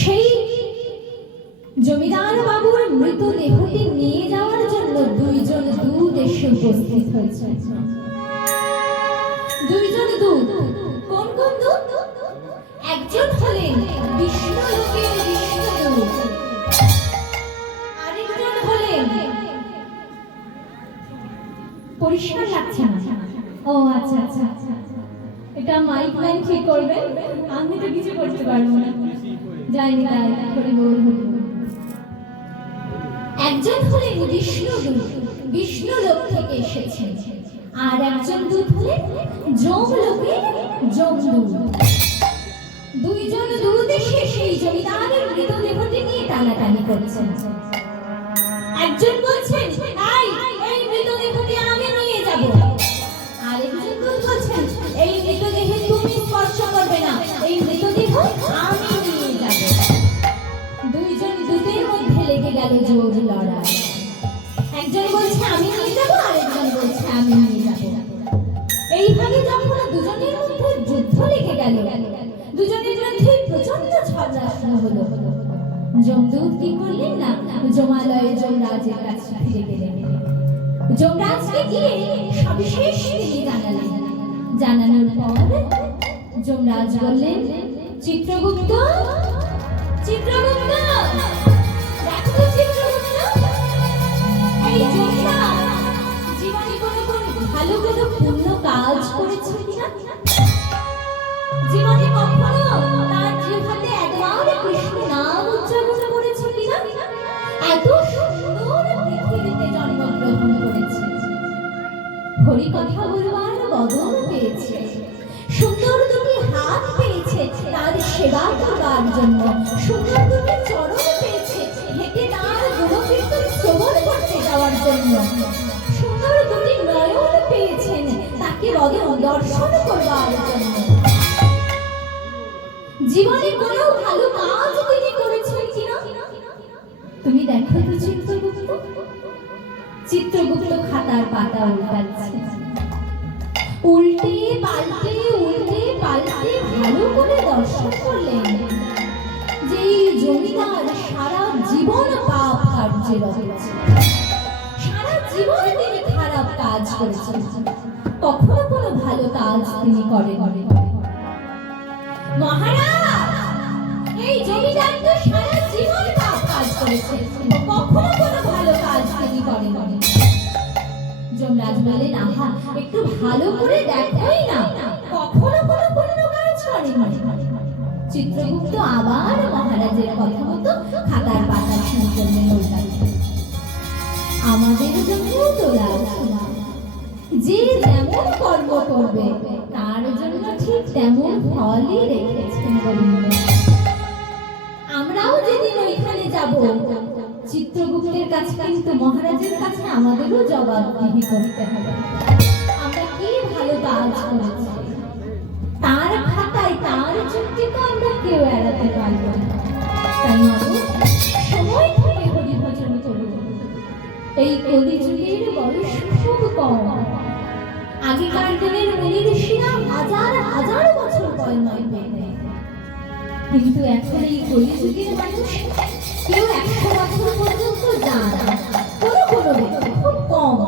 সেই জমিদার বাবুর মৃতদেহটি নিয়ে যাওয়ার জন্য দুইজন দূত এসে উপস্থিত হয়েছে। দুইজন দূত, কোন কোন দূত? একজন হলেন বিষ্ণু লোকের বিষ্ণুদূত, আরেকজন হলেন, পরিষ্কার লাগছে না? ও আচ্ছা আচ্ছা আচ্ছা, এটা মাইক লাইন ঠিক করবেন, আমি তো কিছু করতে পারবো না। যাইনি তাই হরি বল হরি বল। একজন হলেন বিষ্ণুদূত, বিষ্ণু লোক থেকে এসেছেন। আর একজন দূত হলেন যম লোকের যমদূত। দুইজন দূত এসে সেই জমিদারের মৃতদেহটি নিয়ে টানাটানি করছেন। একজন বলছেন, এই মৃতদেহটি আমি নিয়ে যাব। আরেকজন দূত বলছেন, এই মৃতদেহে তুমি স্পর্শ করবে না, এই মৃতদেহ আমি নিয়ে যাব। দুইজন দূতের মধ্যে লেগে গেল জোর লড়াই। একজন বলছে আমি নিয়ে যাব, আরেকজন বলছে আমি নিয়ে যাব। এইভাবে যখন দুজনের মধ্যে যুদ্ধ লেগে গেল, দুজনের মধ্যে প্রচন্ড ঝগড়া শুরু হলো। যমদূত কি করলেন না, যমালয়ে যমরাজের কাছে ফিরে গেলেন। যমরাজকে গিয়ে সবিশেষ তিনি জানালেন। জানানোর পর যমরাজ বললেন, চিত্রগুপ্ত, চিত্রগুপ্ত, দেখো চিত্রগুপ্ত, এই যমরাজ জীবনে কোনো ভালো কোনো পুণ্য কাজ করেছে কিনা? জীবনে কখনো তার জিহ্বাতে একবার কৃষ্ণ নাম উচ্চারণ করেছে কিনা? এত সুন্দর পৃথিবীতে জন্মগ্রহণ করেছে, হরি কথা বলবার বদন পেয়েছে, সুন্দর দুটি হাত পেয়েছে তার সেবা করবার জন্য, সুন্দর দুটি চরণ পেয়েছে হেঁটে তার গুণকীর্তন শ্রবণ করতে যাওয়ার জন্য, সুন্দর দুটি নয়ন পেয়েছেন তাকে বদন দর্শন করবার জন্য। জীবনে কোনো ভালো কাজ তিনি করেছেন কিনা? তুমি দেখো তো চিত্রগুপ্ত। চিত্রগুপ্ত খাতার পাতা উল্টাচ্ছে, উল্টে পাল্টে ভালো করে দর্শন করলেন যে এই জমিদার সারা জীবন পাপ কার্যে রয়েছে, সারা জীবন তিনি খারাপ কাজ করেছেন, কখনো কোনো ভালো কাজ তিনি করেন। মহারাজ, এই জমিদার তো সারা জীবন পাপ কাজ করেছে, কখনো কোনো ভালো কাজ তিনি করেন। যমরাজ বললেন, আহা, একটু ভালো করে দেখোই না, কখনো কোনো পুণ্য কাজ করেন। চিত্রগুপ্ত আবার মহারাজের কথা মতো খাতার পাতা শুনলেন উল্টাতে। আমাদের জন্য তোলা শোনা, যে যেমন কর্ম করবে তার জন্য ঠিক তেমন ফলই রেখেছেন গোবিন্দ। আমরাও যেদিন ওইখানে যাব, চিত্রগুপ্তের কাছে কিন্তু মহারাজের কাছে আমাদেরও জবাবদিহি করতে হবে। আমরা কি ভালো কাজ করেছি, তার খাতায় তার চুক্তি তো আমরা কেউ এড়াতে পারবো না। তাই সময় থেকে হরি ভজন করুন। এই কলিযুগের বয়স খুব কম। আগেকার দিনের মুনি ঋষিরা হাজার হাজার বছর পয়ময় পেতেন, কিন্তু এখন এই কলিযুগের মানুষ কেউ 100 বছর পর্যন্ত যায় না, কোনো কোনো ব্যক্তি খুব কম,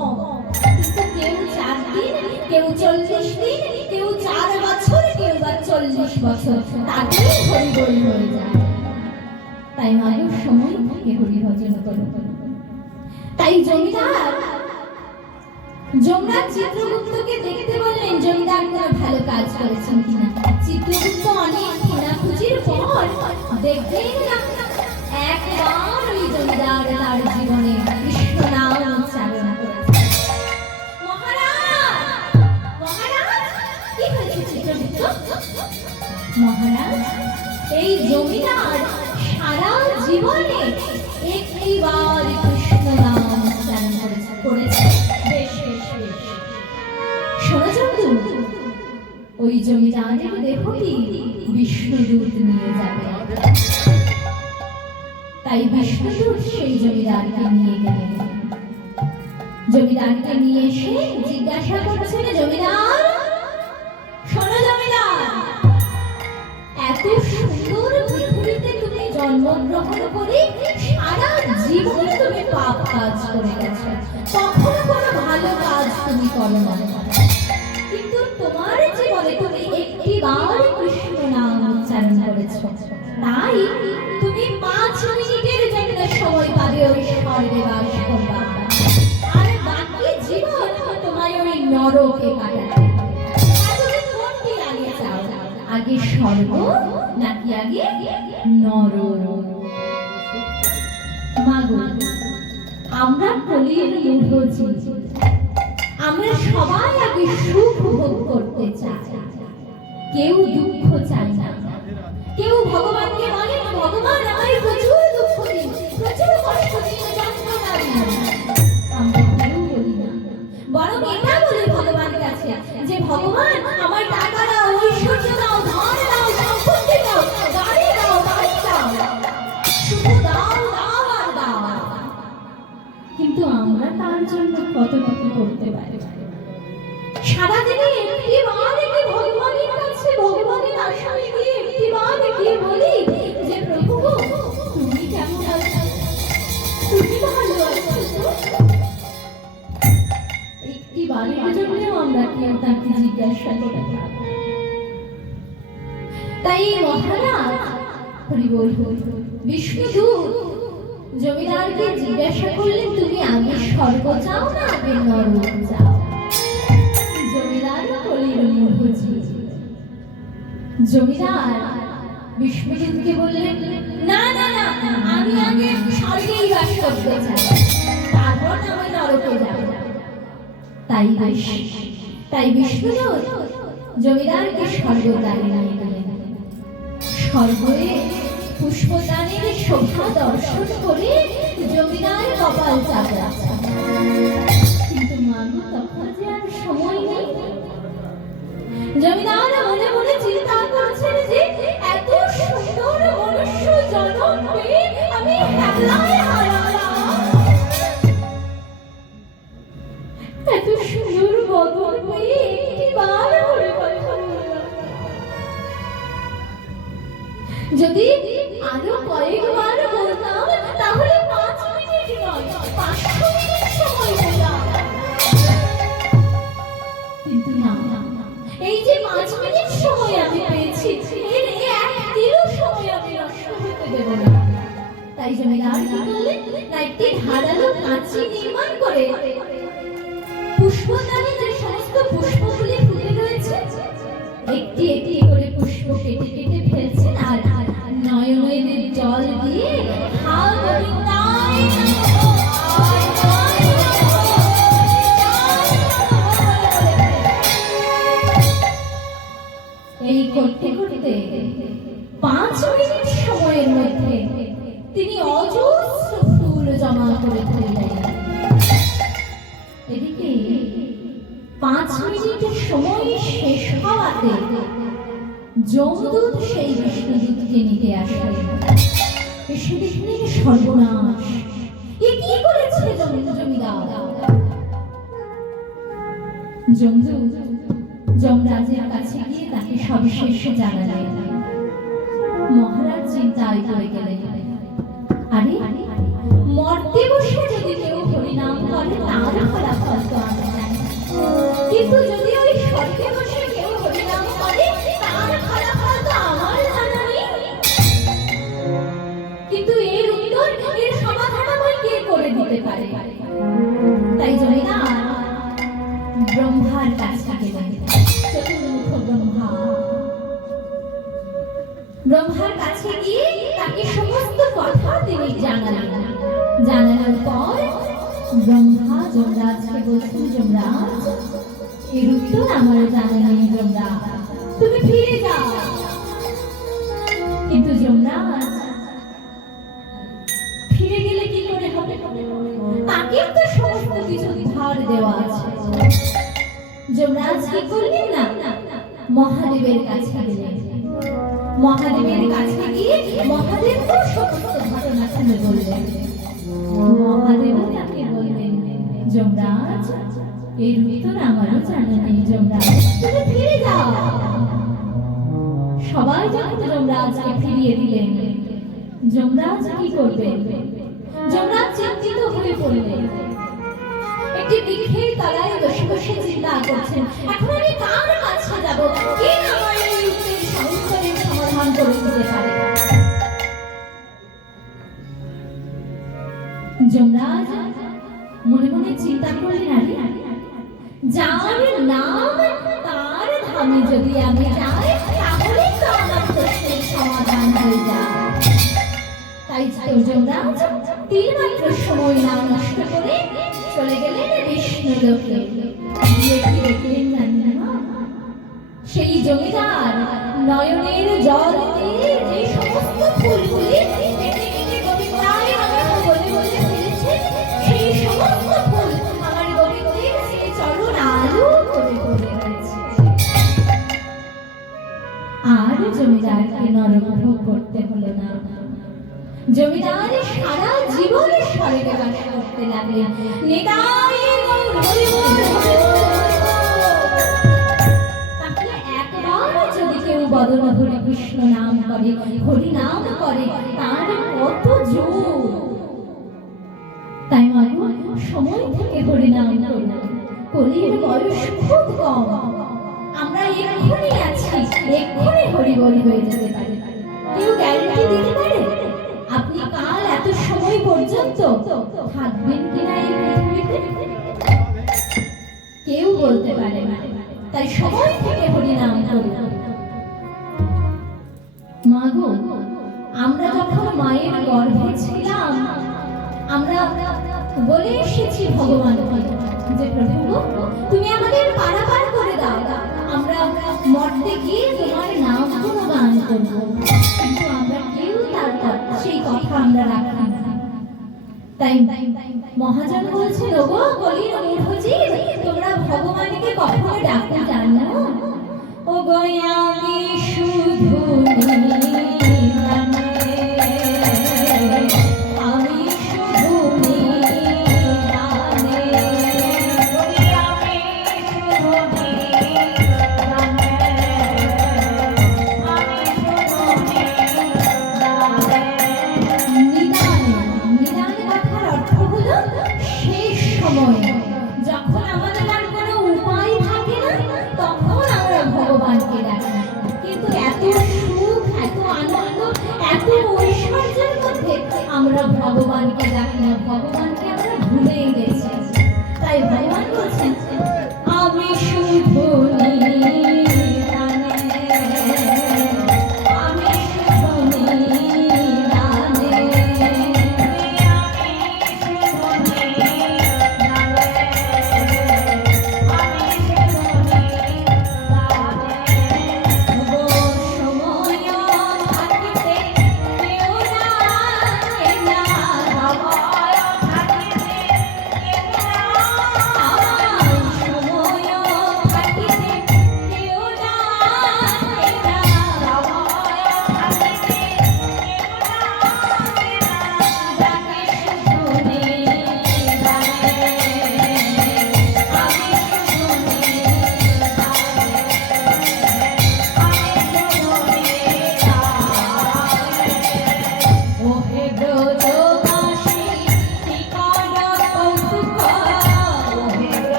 কিন্তু কেউ 4 দিন, কেউ 40 দিন, কেউ 4 বছর, কেউ বা 40 বছর, তাতেই হরিবোল হয়ে যায়। তাই মানুষ সময় থেকে হরি ভজন করো। তাই জমিদার যমরাজ চিত্রগুপ্তকে দেখতে বললেন জমিদার কোনো ভালো কাজ করেছেন কিনা। চিত্রগুপ্ত অনেক খোঁজাখুঁজির পর দেখলেন না, একবার ওই জমিদার তার জীবনে কৃষ্ণ নাম উচ্চারণ করেছে। মহারাজ, মহারাজ, কি হয়েছে চিত্রগুপ্ত? মহারাজ, এই জমিদার সারা জীবনে একটিবার কৃষ্ণ নাম উচ্চারণ করেছে। বেশ বেশ বেশ, শোনো চন্দু, ওই জমিদারের দেহটি বিষ্ণুদূত নিয়ে যাবে। তাই বিষ্ণুদূত সেই জমিদারকে নিয়ে গেলেন। জমিদারকে নিয়ে এসে জিজ্ঞাসা করছেন, জমিদার শোনো জমিদার, এত সুন্দর পৃথিবীতে তুমি জন্মগ্রহণ করে সারা জীবন তুমি পাপ কাজ করে গেছো, কখনো কোনো ভালো কাজ তুমি করো না, কিন্তু তোমার জীবনে তুমি একটিবার কৃষ্ণ নাম উচ্চারণ করেছো, তাই তুমি 5 মিনিটের জন্য সময় পাবে ওই স্বর্গে বাস করবা, আর বাকি জীবন তোমায় ওই নরকে কাটাতে। তুমি কোনটি আগে চাও, আগে স্বর্গ নাকি আগে নরক? মাগো, আমরা কলির মূঢ়, আমরা সবাই আগে সুখ ভোগ করতে চাই, কেউ দুঃখ চাই না। কেউ ভগবানকে বলে, ভগবান আমায় প্রচুর দুঃখ দিন, প্রচুর কষ্ট দিন, যন্ত্রণা দিন। আমরা কেউ বলি না, বরং এটা বলি ভগবানের কাছে যে ভগবান আমার টাকা দাও, ঐশ্বর্য দাও, ধন দাও, সম্পত্তি দাও, গাড়ি দাও, বাড়ি দাও, শুধু দাও দাও আর দাও। কিন্তু আমরা তার জন্য কতটুকু করতে পারি? সারাদিনে একটিবার কি ভগবানের কাছে, ভগবানের আশ্রমে গিয়ে একটিবার গিয়ে বলি যে প্রভু তুমি কেমন আছো, তুমি ভালো আছো? একটিবারের জন্যও আমরা কেউ তাকে জিজ্ঞাসা করি না। তাই মহারাজ হরি বল, বিষ্ণুদূত জমিদারকে জিজ্ঞাসা করলেন, তুমি আগে স্বর্গ চাও না আগে নরক চাও? জমিদার কলির মূঢ়। জমিদার বিষ্ণুদূতকে বললেন, না না না, আমি আগে স্বর্গেই বাস করতে চাই, তারপর আমি নরকে যাব। তাই বিষ্ণুদূত জমিদারকে স্বর্গদ্বারে নিয়ে গেলেন। স্বর্গে পুষ্পদানের শোভা দর্শন করে জমিদার কপাল চাপড়াচ্ছে, কিন্তু মাগো তখন যে আর সময় নেই। জমিদার মনে মনে চিন্তা করছেন যে এত সুন্দর মনুষ্য জন্ম পেয়ে আমি হেলায় হারালাম, এত সুন্দর বদন পেয়ে একটিবার হরে কথা বললাম, যদি আরো কয়েকবার বলতাম তাহলে 5 মিনিট নয় 500 মিনিট সময় পেলাম, কিন্তু না, এই যে 5 মিনিট সময় আমি পেয়েছি এর 1 কিলো সময় আমি নষ্ট হতে দেব না। তাই জমিদার কি করলেন না, একটি ধারালো কাঁচি নির্মাণ করে পুষ্পদানে যে সমস্ত পুষ্পগুলি ফুটে রয়েছে একটি একটি করে পুষ্প কেটে কেটে ফেলছেন, আর নয়নের জল দিয়ে হা গোবিন্দায় এই করতে করতে 5 মিনিট সময়ের মধ্যে তিনি অজস্র ফুল জমা করে ফেললেন। এদিকে 5 মিনিটের সময় শেষ হওয়াতে যমদূত সেই বিষ্ণুদূতকে নিতে আসলেন। এসে দেখলেন সর্বনাশ, এ কি করেছে জমিদার? জমদু যমরাজের কাছে গিয়ে তাকে সবিশেষ জানালেন। মহারাজ চিন্তায় পড়ে গেলেন, আরে মর্তে বসে যদি কেউ হরিনাম করে তার ফলাফল তো আমি জানি, কিন্তু যদি ওই স্বর্গে বসে কেউ হরিনাম করে তার ফলাফল তো আমার জানা নেই। কিন্তু এর উত্তর, এর সমাধান আমায় কে করে দিতে পারে? তাই জমিদার ব্রহ্মার কাছে গেলেন। চতুর্মুখ ব্রহ্মা, ব্রহ্মার কাছে গিয়ে তাকে সমস্ত কথা তিনি জানালেন। জানানোর পর ব্রহ্মা যমরাজকে বলছেন, যমরাজ, এর উত্তর আমার জানা নেই যমরাজ, তুমি ফিরে যাও। কিন্তু যমরাজ ফিরে গেলে কি করে হবে? তাকে তো সমস্ত কিছু ধার দেওয়া আছে। যমরাজ কি করলেন না, মহাদেবের কাছে গেলেন। মহাদেবের কাছে গিয়ে মহাদেবকে সমস্ত ঘটনা খুলে বললেন। মহাদেব তাকে বললেন, যমরাজ, এর উত্তর আমারও জানা নেই যমরাজ, তুমি ফিরে যাও। সবাই যখন যমরাজকে ফিরিয়ে দিলেন, যমরাজ কি করবেন? যমরাজ চিন্তিত হয়ে পড়লেন। একটি বৃক্ষের তলায় বসে বসে চিন্তা করছেন, এখন আমি কার কাছে যাব? কে আমার এই উত্তর সমস্যার সমাধান করে দিতে পারে? যমরাজ মনে মনে চিন্তা করলেন, আরে যার নাম তার ধামে যদি আমি যাই তাহলে তো আমার প্রশ্নের সমাধান হয়ে যায়। তাই যমরাজ তিনমাত্র সময় না নষ্ট করে চলে গেলেন বিষ্ণু লোকে। গিয়ে কি দেখলেন জানেন না? সেই জমিদার নয়নের জল দিয়ে যে সমস্ত ফুলগুলি কেটে কেটে গোবিন্দায় নমঃ বলে বলে ফেলেছেন, সেই সমস্ত ফুল আমার গোবিন্দের শ্রী চরণ আলো করে পড়ে রয়েছে। আর জমিদারকে নরক ভোগ করতে হলো না। জমিদার সারা জীবন স্বর্গে বাস করতে লাগলেন। নিতাই গৌর হরি বল, তাহলে একবার যদি কেউ বদন ধরে কৃষ্ণ নাম করে, হরি নাম করে, তার কত জোর। তাই মাগো, সময় থেকে হরি নাম করুন। কলির বয়স খুব কম, আমরা এক্ষুনি আছি, এক্ষুনি হরি বল হয়ে যেতে পারি। কেউ গ্যারান্টি দিতে পারে আপনি কাল এত সময় পর্যন্ত থাকবেন কিনা এই পৃথিবীতে? কেউ বলতে পারে না। তাই সময় থেকে হরিনাম করুন। মাগো, আমরা যখন মায়ের গর্ভে ছিলাম, আমরা বলে এসেছি ভগবানকে যে প্রভু তুমি আমাদের পারাপার করে দাও, আমরা মর্তে গিয়ে তোমার নাম গুণগান করবো। কিন্তু আমরা কেউ তার সেই কথা আমরা রাখি না। তাই মহাজন বলছেন, ওগো কলির মূঢ়জীব, তোমরা ভগবানকে কখনো ডাকতে জানো? ওগো আমি শুধু যখন আমাদের আর কোনো উপায় থাকে না, তখন আমরা ভগবানকে ডাকি। কিন্তু এত সুখ, এত আনন্দ, এত ঐশ্বর্যের মধ্যে আমরা ভগবানকে ডাকি না, ভগবানকে আমরা ভুলে গেছি। তাই ভগবান বলছেন, আমি শুধু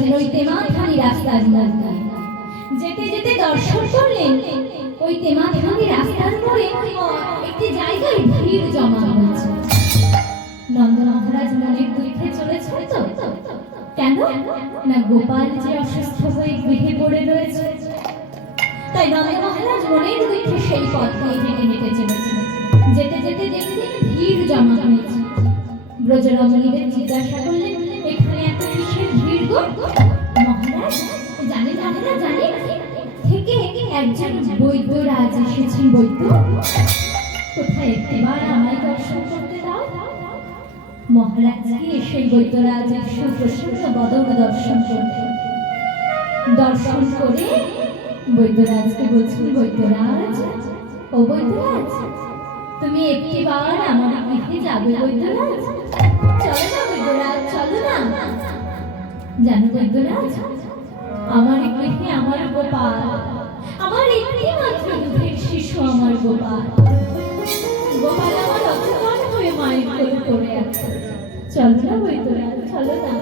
চলেছেন ওই তেমাথানি রাস্তার মধ্যে। যেতে যেতে দর্শন করলেন ওই তেমাথানি রাস্তার মোড়ে একটি জায়গায় ভিড় জমা হয়েছে। নন্দ মহারাজ মনের দুঃখে চলেছেন তো, কেন না গোপাল যে অসুস্থ হয়ে গৃহে পড়ে রয়েছে। তাই নন্দ মহারাজ মনের দুঃখে সেই পথ দিয়ে হেঁটে হেঁটে চলেছেন। যেতে যেতে দেখলেন ভিড় জমা হয়েছে। ব্রজরমণীদের জিজ্ঞাসা করলেন, এখানে এত কিসের ভিড় গো? মহারাজ জানেন, আপনারা জানেন থেকে একজন বৈদ্যরাজ এসেছেন। বৈদ্য কোথায়? এবার আমায় দর্শন করতে দাও। মহারাজকে সেই বৈদ্যরাজের সুপ্রসন্ন বদন দর্শন করতে দর্শন করে বৈদ্যরাজকে বলছেন, বৈদ্যরাজ, ও বৈদ্যরাজ, তুমি একটিবার আমার গৃহে যাবে বৈদ্যরাজ? চলো না বৈদ্যরাজ, চলো না। জানো বৈদ্যরাজ, আমার গৃহে আমার গোপাল, আমার একটি মাত্র দুধের শিশু আমার গোপাল। গোপাল আমার অচেতন হয়ে মায়ের কোলে পড়ে আছে। চলো না বৈদ্যরাজ, চলো না।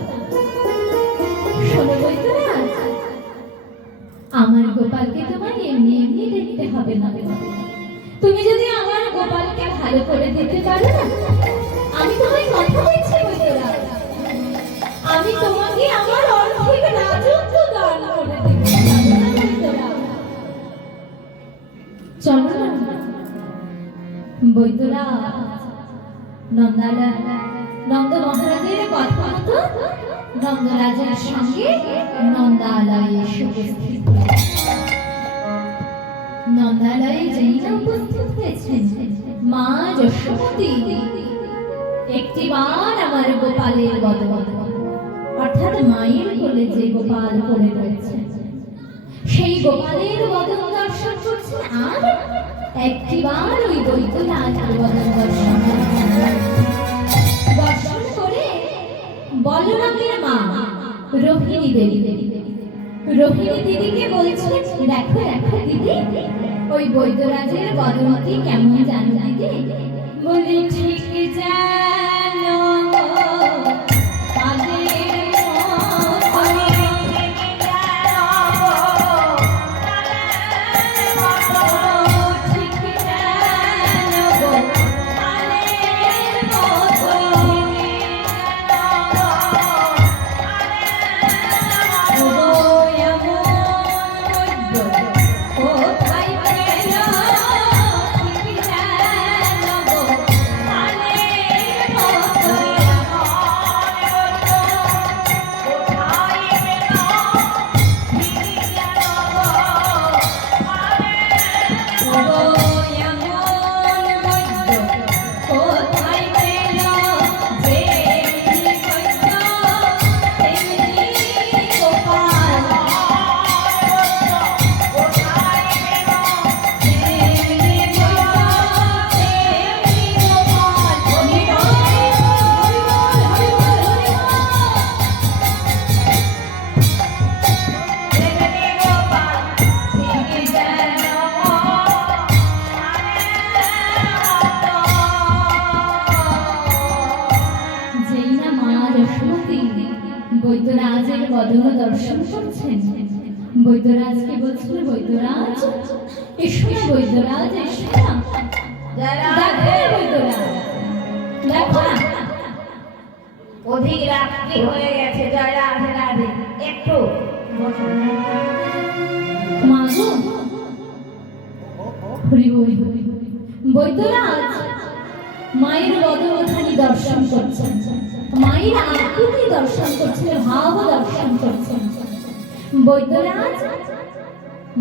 শোনো বৈদ্যরাজ, আমার গোপালকে তোমার এমনি এমনি দেখতে হবে না। তুমি যদি আমার গোপালকে ভালো করে দিতে পারো না, আমি তোমায় কথা দিচ্ছি বৈদ্যরাজ, আমি তোমাকে আমার অর্ধেক রাজত্ব দান করে দেব। চলো না বৈদ্যরাজ। নন্দ মহারাজের কথা মতো নন্দরাজের সঙ্গে নন্দালয়ে এসে উপস্থিত হয়েছে। নন্দালয়ে যেই না উপস্থিত হয়েছেন, মা যশোমতী একটিবার আমার গোপালের বদন, অর্থাৎ মায়ের কোলে যে গোপাল পড়ে রয়েছে সেই গোপালের বদন দর্শন করছেন, আর একটিবার ওই বৈদ্যনাথের বদন দর্শন করছেন। দর্শন করে বলরামের মা রোহিণী দিদিকে বলছেন, দেখো দেখো দিদি, ওই বৈদ্যরাজের বদনটি কেমন জানো দিদি? বলি, ঠিক জানো বৈদ্যরাজের বদন দর্শন করছেন, বৈদ্যরাজকে বলছিল, বৈদ্যরাজ এসো না, বৈদ্যরাজ এসো না। দেখো না অধিক রাত্রি হয়ে গেছে। জয় রাধে রাধে। একটু মা গো, হরি বল। বৈদ্যরাজ মায়ের বদনখানি দর্শন করছেন, মায়ের আকুতি দর্শন করছেন, ভাব দর্শন করছেন। বৈদ্যরাজ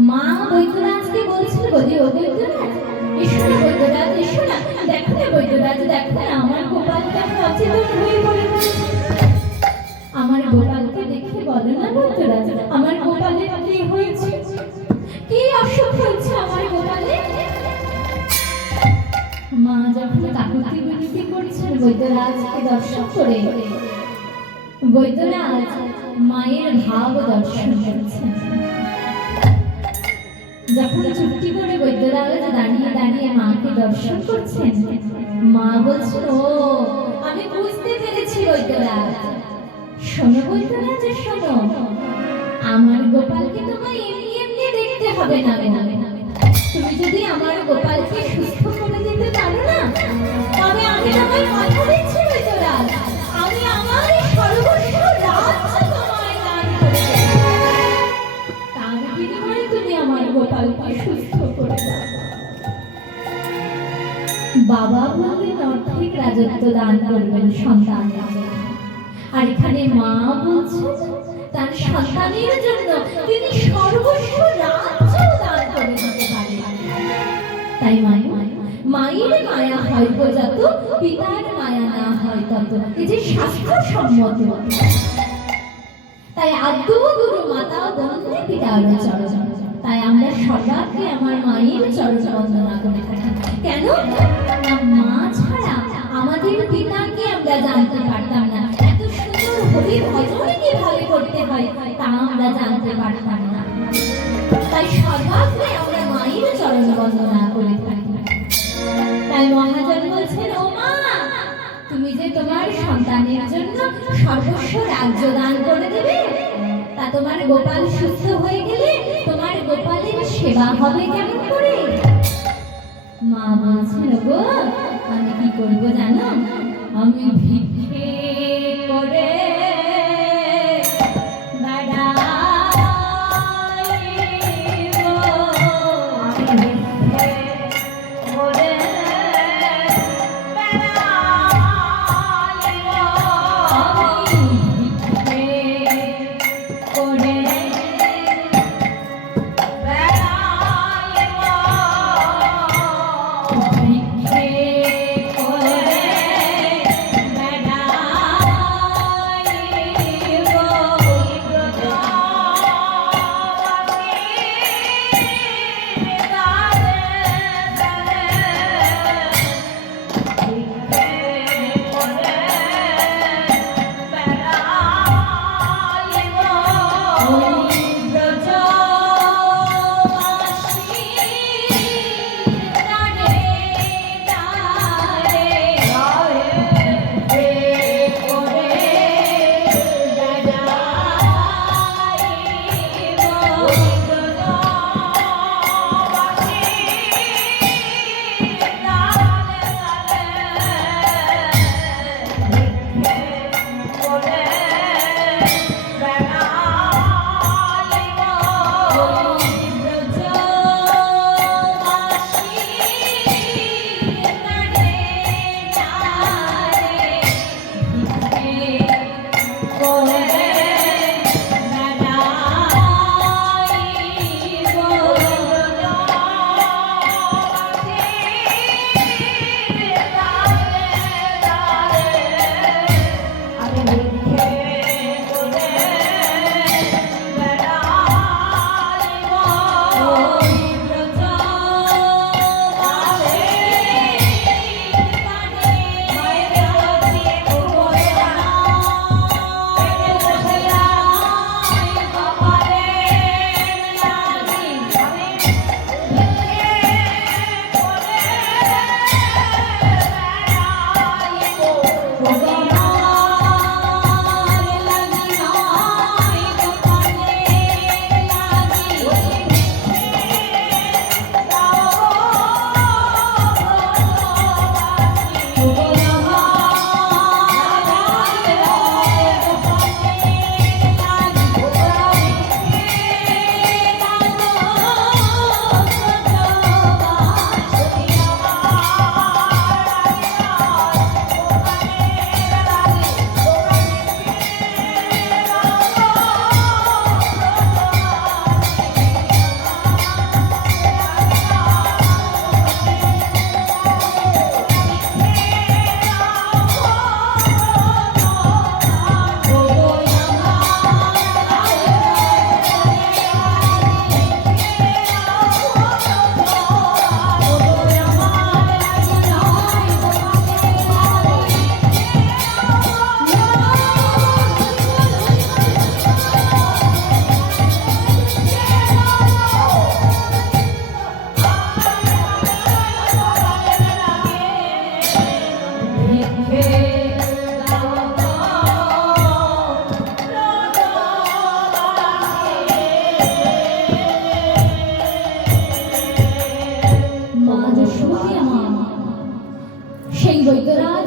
মা বৈদ্যরাজকে বলছিল, বলি ও বৈদ্যরাজ এসো না, বৈদ্যরাজ এসো না। দেখো না বৈদ্যরাজ, দেখো না আমার গোপালকে আমি অচেতন হয়ে পড়ে রয়েছি। আমার গোপালকে দেখে বলো না বৈদ্যরাজ, আমার গোপালের কি হয়েছে, কি অসুখ হয়েছে আমার গোপালের? মা যখন কাকুতি বিনতি করছেন বৈদ্যরাজকে দর্শন করে, বৈদ্যরাজ মায়ের ভাব দর্শন করছেন। যখন চুপটি করে বৈদ্যরাজ দাঁড়িয়ে দাঁড়িয়ে মাকে দর্শন করছেন, মা বলছেন, ও আমি বুঝতে পেরেছি বৈদ্যরাজ, শোনো বলতো না যে শোনো, আমার গোপালকে তোমায় এমনি এমনি দেখতে হবে না গো। তুমি যদি আমার গোপালকে সুস্থ করে দিতে পারো না, তবে আমি তোমায় কথা দিচ্ছি বিতরাগ, আমি আমার সর্বস্ব রাজ্য তোমায় দান করে দেব। তার বিনিময়ে তুমি আমার গোপালকে সুস্থ করে দাও। বাবা বললেন অর্ধেক রাজত্ব দান করবেন সন্তান, আর এখানে মা বলছেন তার সন্তানের জন্য তিনি সর্বস্ব রাজ্য দান করে দিতে পারেন। তাই মায়ের মায়া হয় গো যত, পিতার মায়া না হয় তত, এই যে শাস্ত্রসম্মত। তাই আদ্য গুরু মাতা বন্দে পিতার চরণ। তাই আমরা সবাইকে আমার মায়ের চরণ বন্দনা করে থাকি। কেন না, মা ছাড়া আমাদের পিতাকে আমরা জানতে পারতাম না, এত সুন্দর হরি ভজন কিভাবে করতে হয় তা আমরা জানতে পারতাম না। তাই সবাইকে আমরা মায়ের চরণ বন্দনা করে থাকি। তাই মহাজন বলছেন, ও মা, তুমি যে তোমার সন্তানের জন্য সর্বস্ব রাজ্য দান করে দেবে, তা তোমার গোপাল সুস্থ হয়ে গেলে তোমার গোপালের সেবা হবে কেমন করে? মা বলছেন, গো আমি কি করবো জানো, আমি ভিক্ষে করে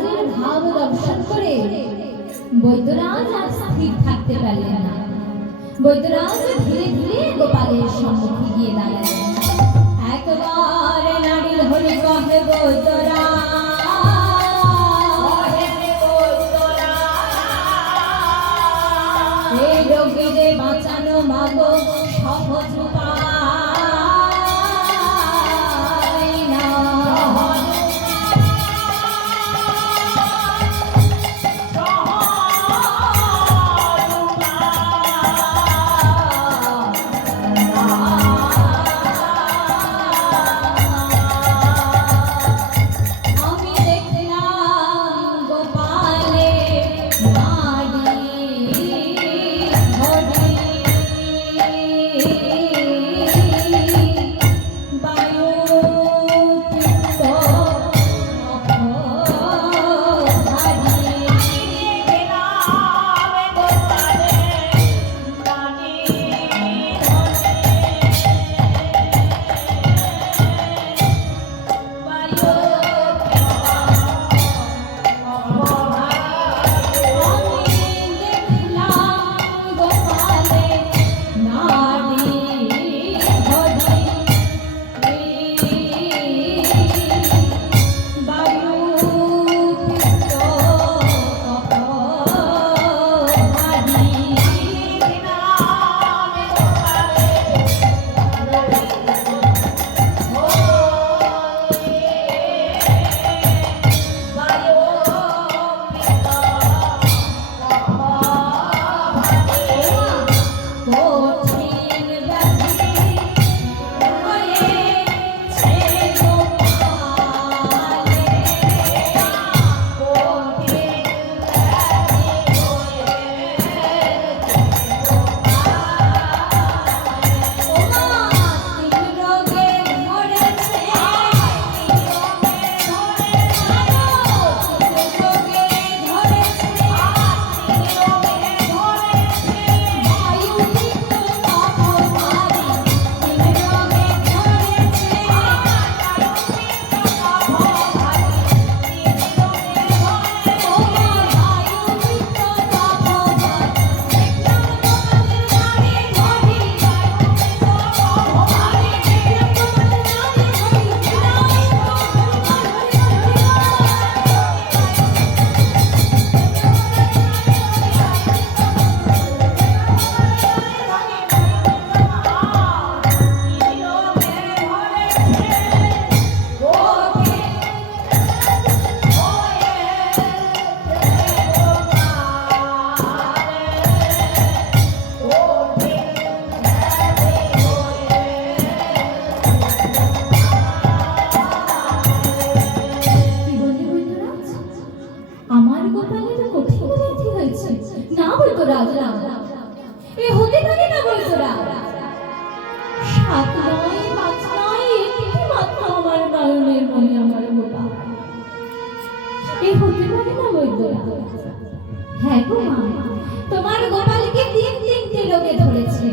বৈদ্যরাজের ভাব দর্শন করে বৈদ্যরাজ আর স্থির থাকতে পারলেন না। বৈদ্যরাজ ধীরে ধীরে গোপালের সম্মুখে গিয়ে দাঁড়ালেন। একবার নারীর হরি কহে বৈদ্যরাজ, এই রোগীরে বাঁচানো মাগো সহজ উপায় না। আমি দেখলাম গোপালে হ্যাঁ গো মা, তোমার গোপালকে তিনটে রোগে ধরেছে,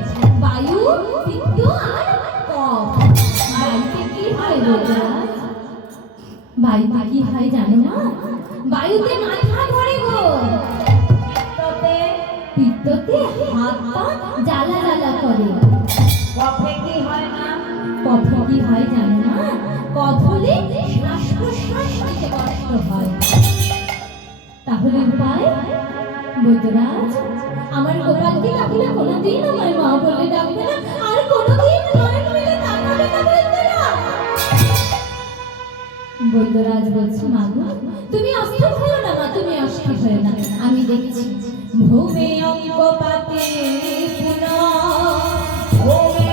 বায়ু, পিত্ত আর কফ। বায়ুতে কি হয় বৈদ্যরাজ? বায়ুতে কি হয় জানো না? বায়ুতে মাথা ধরে গো, পিত্ততে হাত পা জ্বালা জ্বালা করে। কফে কি হয় না? কফে কি হয় জানো না? কফ হলে শ্বাস প্রশ্বাস নিতে কষ্ট হয়। তাহলে উপায়? বৈদ্যরাজ, আমার গোপালকে তাহলে কোনোদিন আমার মা বলে ডাকবে না, আর কোনোদিন নয়ন মেলে তাকাবে না বৈদ্যরাজ। বৈদ্যরাজ বলছে, মা গো, তুমি অস্থির হও না মা, তুমি অস্থির হও না, আমি দেখছি। ভূমে অঙ্গ পাতে বৈদ্যরাজ কহে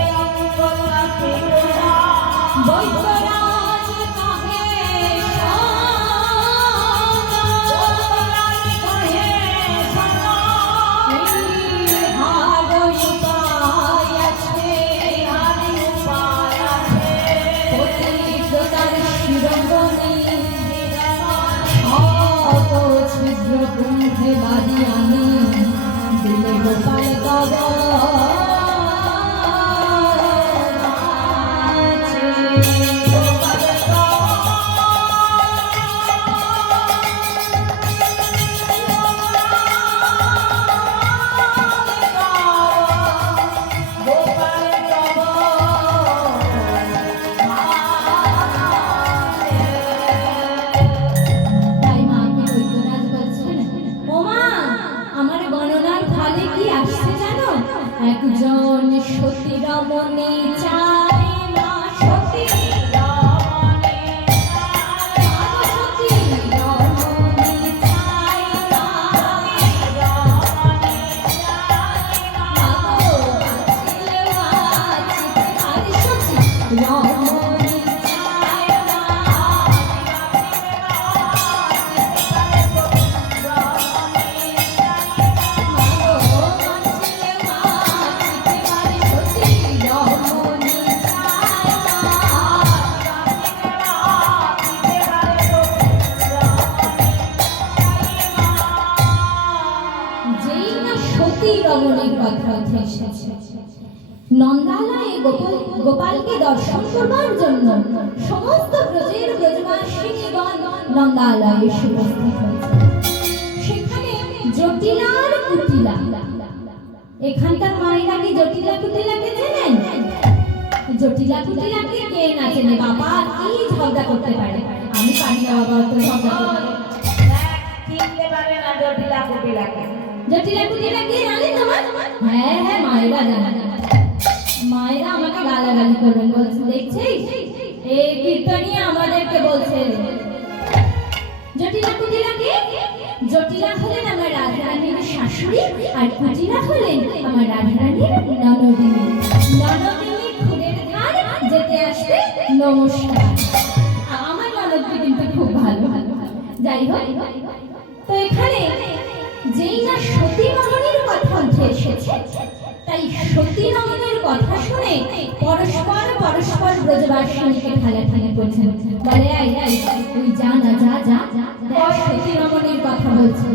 কুণ্ঠে বাড়ি আনি দিলে গোপাল বাবা রমণীর কথা উঠে এসেছে। নন্দালয়ে গোপালকে দর্শন করবার জন্য সমস্ত ব্রজের ব্রজবাসিনীগণ নন্দালয়ে এসে উপস্থিত হয়েছে। সেখানে জটিলার কুটিলা, এখানকার মায়েরা কি জটিলা কুটিলাকে চেনেন? জটিলা কুটিলাকে কে না চেনে? বাবা কি ঝগড়া করতে পারে? আমি পারি না বাবা, তো ঝগড়া করতে। চিনতে পারে না জটিলা কুটিলাকে। জটিলা কুটিলা কে জানেন তোমার? হ্যাঁ হ্যাঁ, মায়েরা জানে। মায়েরা আমাকে গালাগালি করবেন, বলছে দেখছিস এই কীর্তনিয়া আমাদেরকে বলছে। জটিলা কুটিলা কে? জটিলা হলেন আমার রাধারানীর শাশুড়ি, আর কুটিলা হলেন আমার রাধারানীর ননদিনী। ননদিনী খুঁড়ের ধার, যেতে আসতে নমস্কার। আমার ননদটি কিন্তু খুব ভালো। যাই হোক, তো এখানে যেই না সতী রমণীর কথা উঠে এসেছে, তাই সতী রমণীর কথা শুনে পরস্পর পরস্পর ব্রজবাসিনীকে ঠেলাঠেলি করছেন। বলে এই তুই যা না, যা সতী রমণীর কথা বলছে।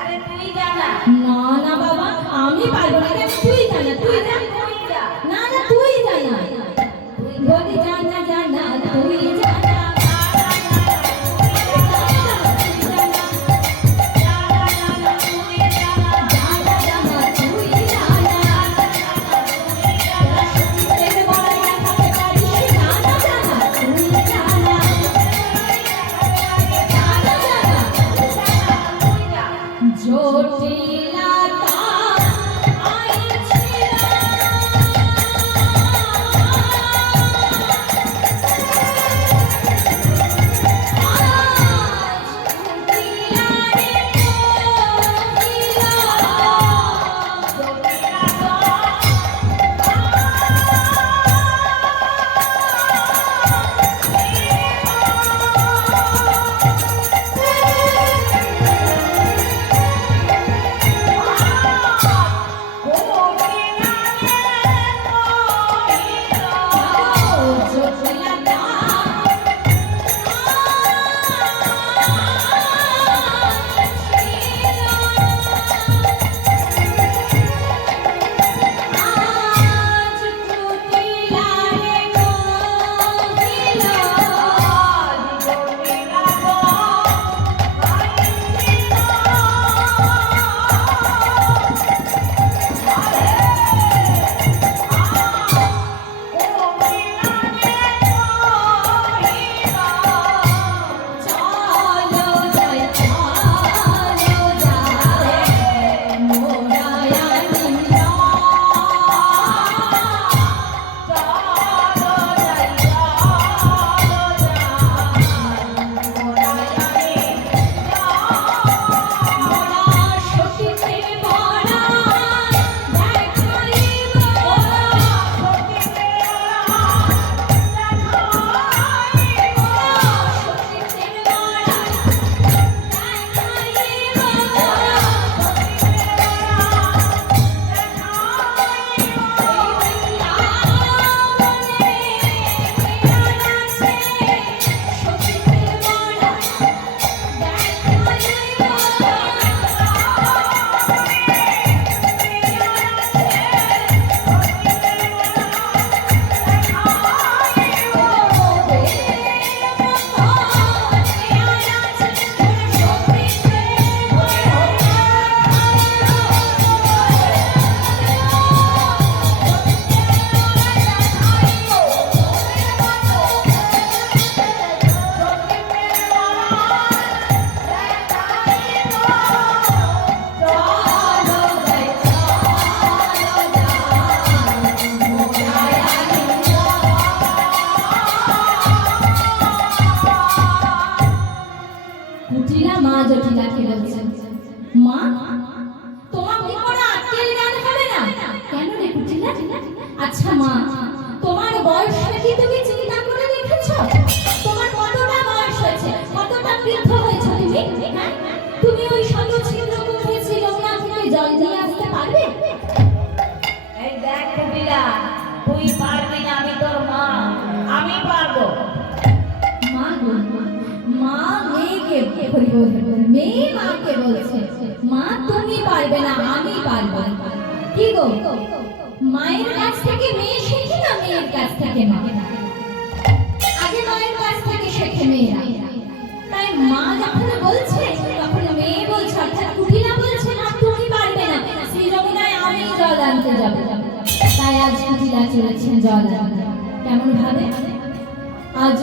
আরে তুই জানা। না না বাবা, আমি পারবো না। তুই জানা, তুই যা। না না, তুই জানা। বলি জানা জানা, তুই জানা। আচ্ছা মা, তোমার বয়সটা কি তুমি চিন্তা করে দেখেছো? তোমার কতটা বয়স হয়েছে, কতটা বৃদ্ধ হয়েছে তুমি? হ্যাঁ, তুমি ওই শত ছিদ্র কুঠেছি যমুনা থেকে জল দিয়ে আসতে পারবে? এই দেখ কবিরা, তুই পারবি না, আমি তোর মা, আমি পারবো। মা গো, মা মেয়েকে মেয়ে মাকে বলছে, মা তুমি পারবে না, আমি পারবো। কি গো, মায়ের কাছ থেকে মেয়ে শেখে না মেয়ের কাছ থেকে মা? আগে মায়ের কাছ থেকে শেখে মেয়েরা। তাই মা যখন বলছে তখন মেয়ে বলছে, অর্থাৎ কুটিলা বলছে না তুমি পারবে না, শ্রী যমুনায় আমি জল আনতে যাব। তাই আজ কুটিলা চলেছেন জল আনতে। কেমন ভাবে? আজ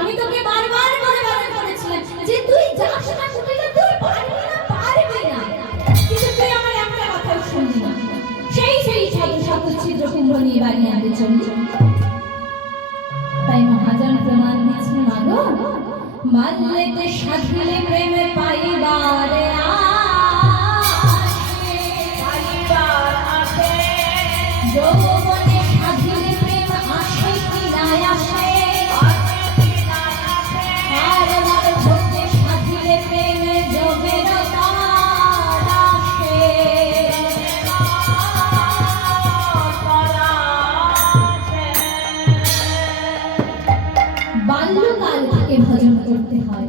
আমি তোকে বারবার করে বারণ করেছিলাম যে তুই যাস না কুটিলা, তুই পারবি না। কিন্তু তুই আমার একটা কথা শুনলি না। সেই শত ছিদ্র কুম্ভ নিয়ে বাড়ি আনতে চললি। তাই মহাজন প্রমাণ দিচ্ছেন, মাগো মাল্যেতে সাধিলে প্রেমে পাইবারে আসে, যৌবনে সাধিলে প্রেম আসে কি না আসে, আর আমার ভক্তে সাধিলে প্রেমে যোগের তার আসে। বাল্যকাল থেকে ভজন করতে হয়,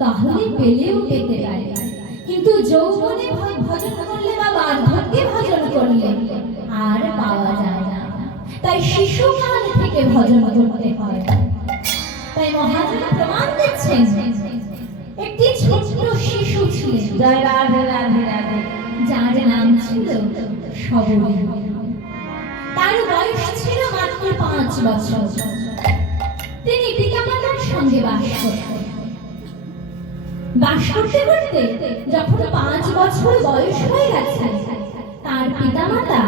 তাহলে পেলেও পেতে পারে, কিন্তু যৌবনে ভজন করলে বা বার্ধক্যে ভজন করলে আর পাওয়া যায় না। তাই শিশুকাল থেকে ভজন করতে হয়। তাই মহাজন প্রমাণ দিচ্ছেন, একটি ছোট্ট শিশু ছিলেন, জয় রাধে রাধে রাধে, যার নাম ছিল সবরী। তার বয়স ছিল মাত্র 5 বছর। তিনি পিতামাতার সঙ্গে বাস করতে যখন 5 বছর বয়স হয়ে গেছে, তার পিতামাতা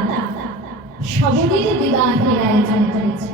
সবরীর বিবাহের আয়োজন করেছে।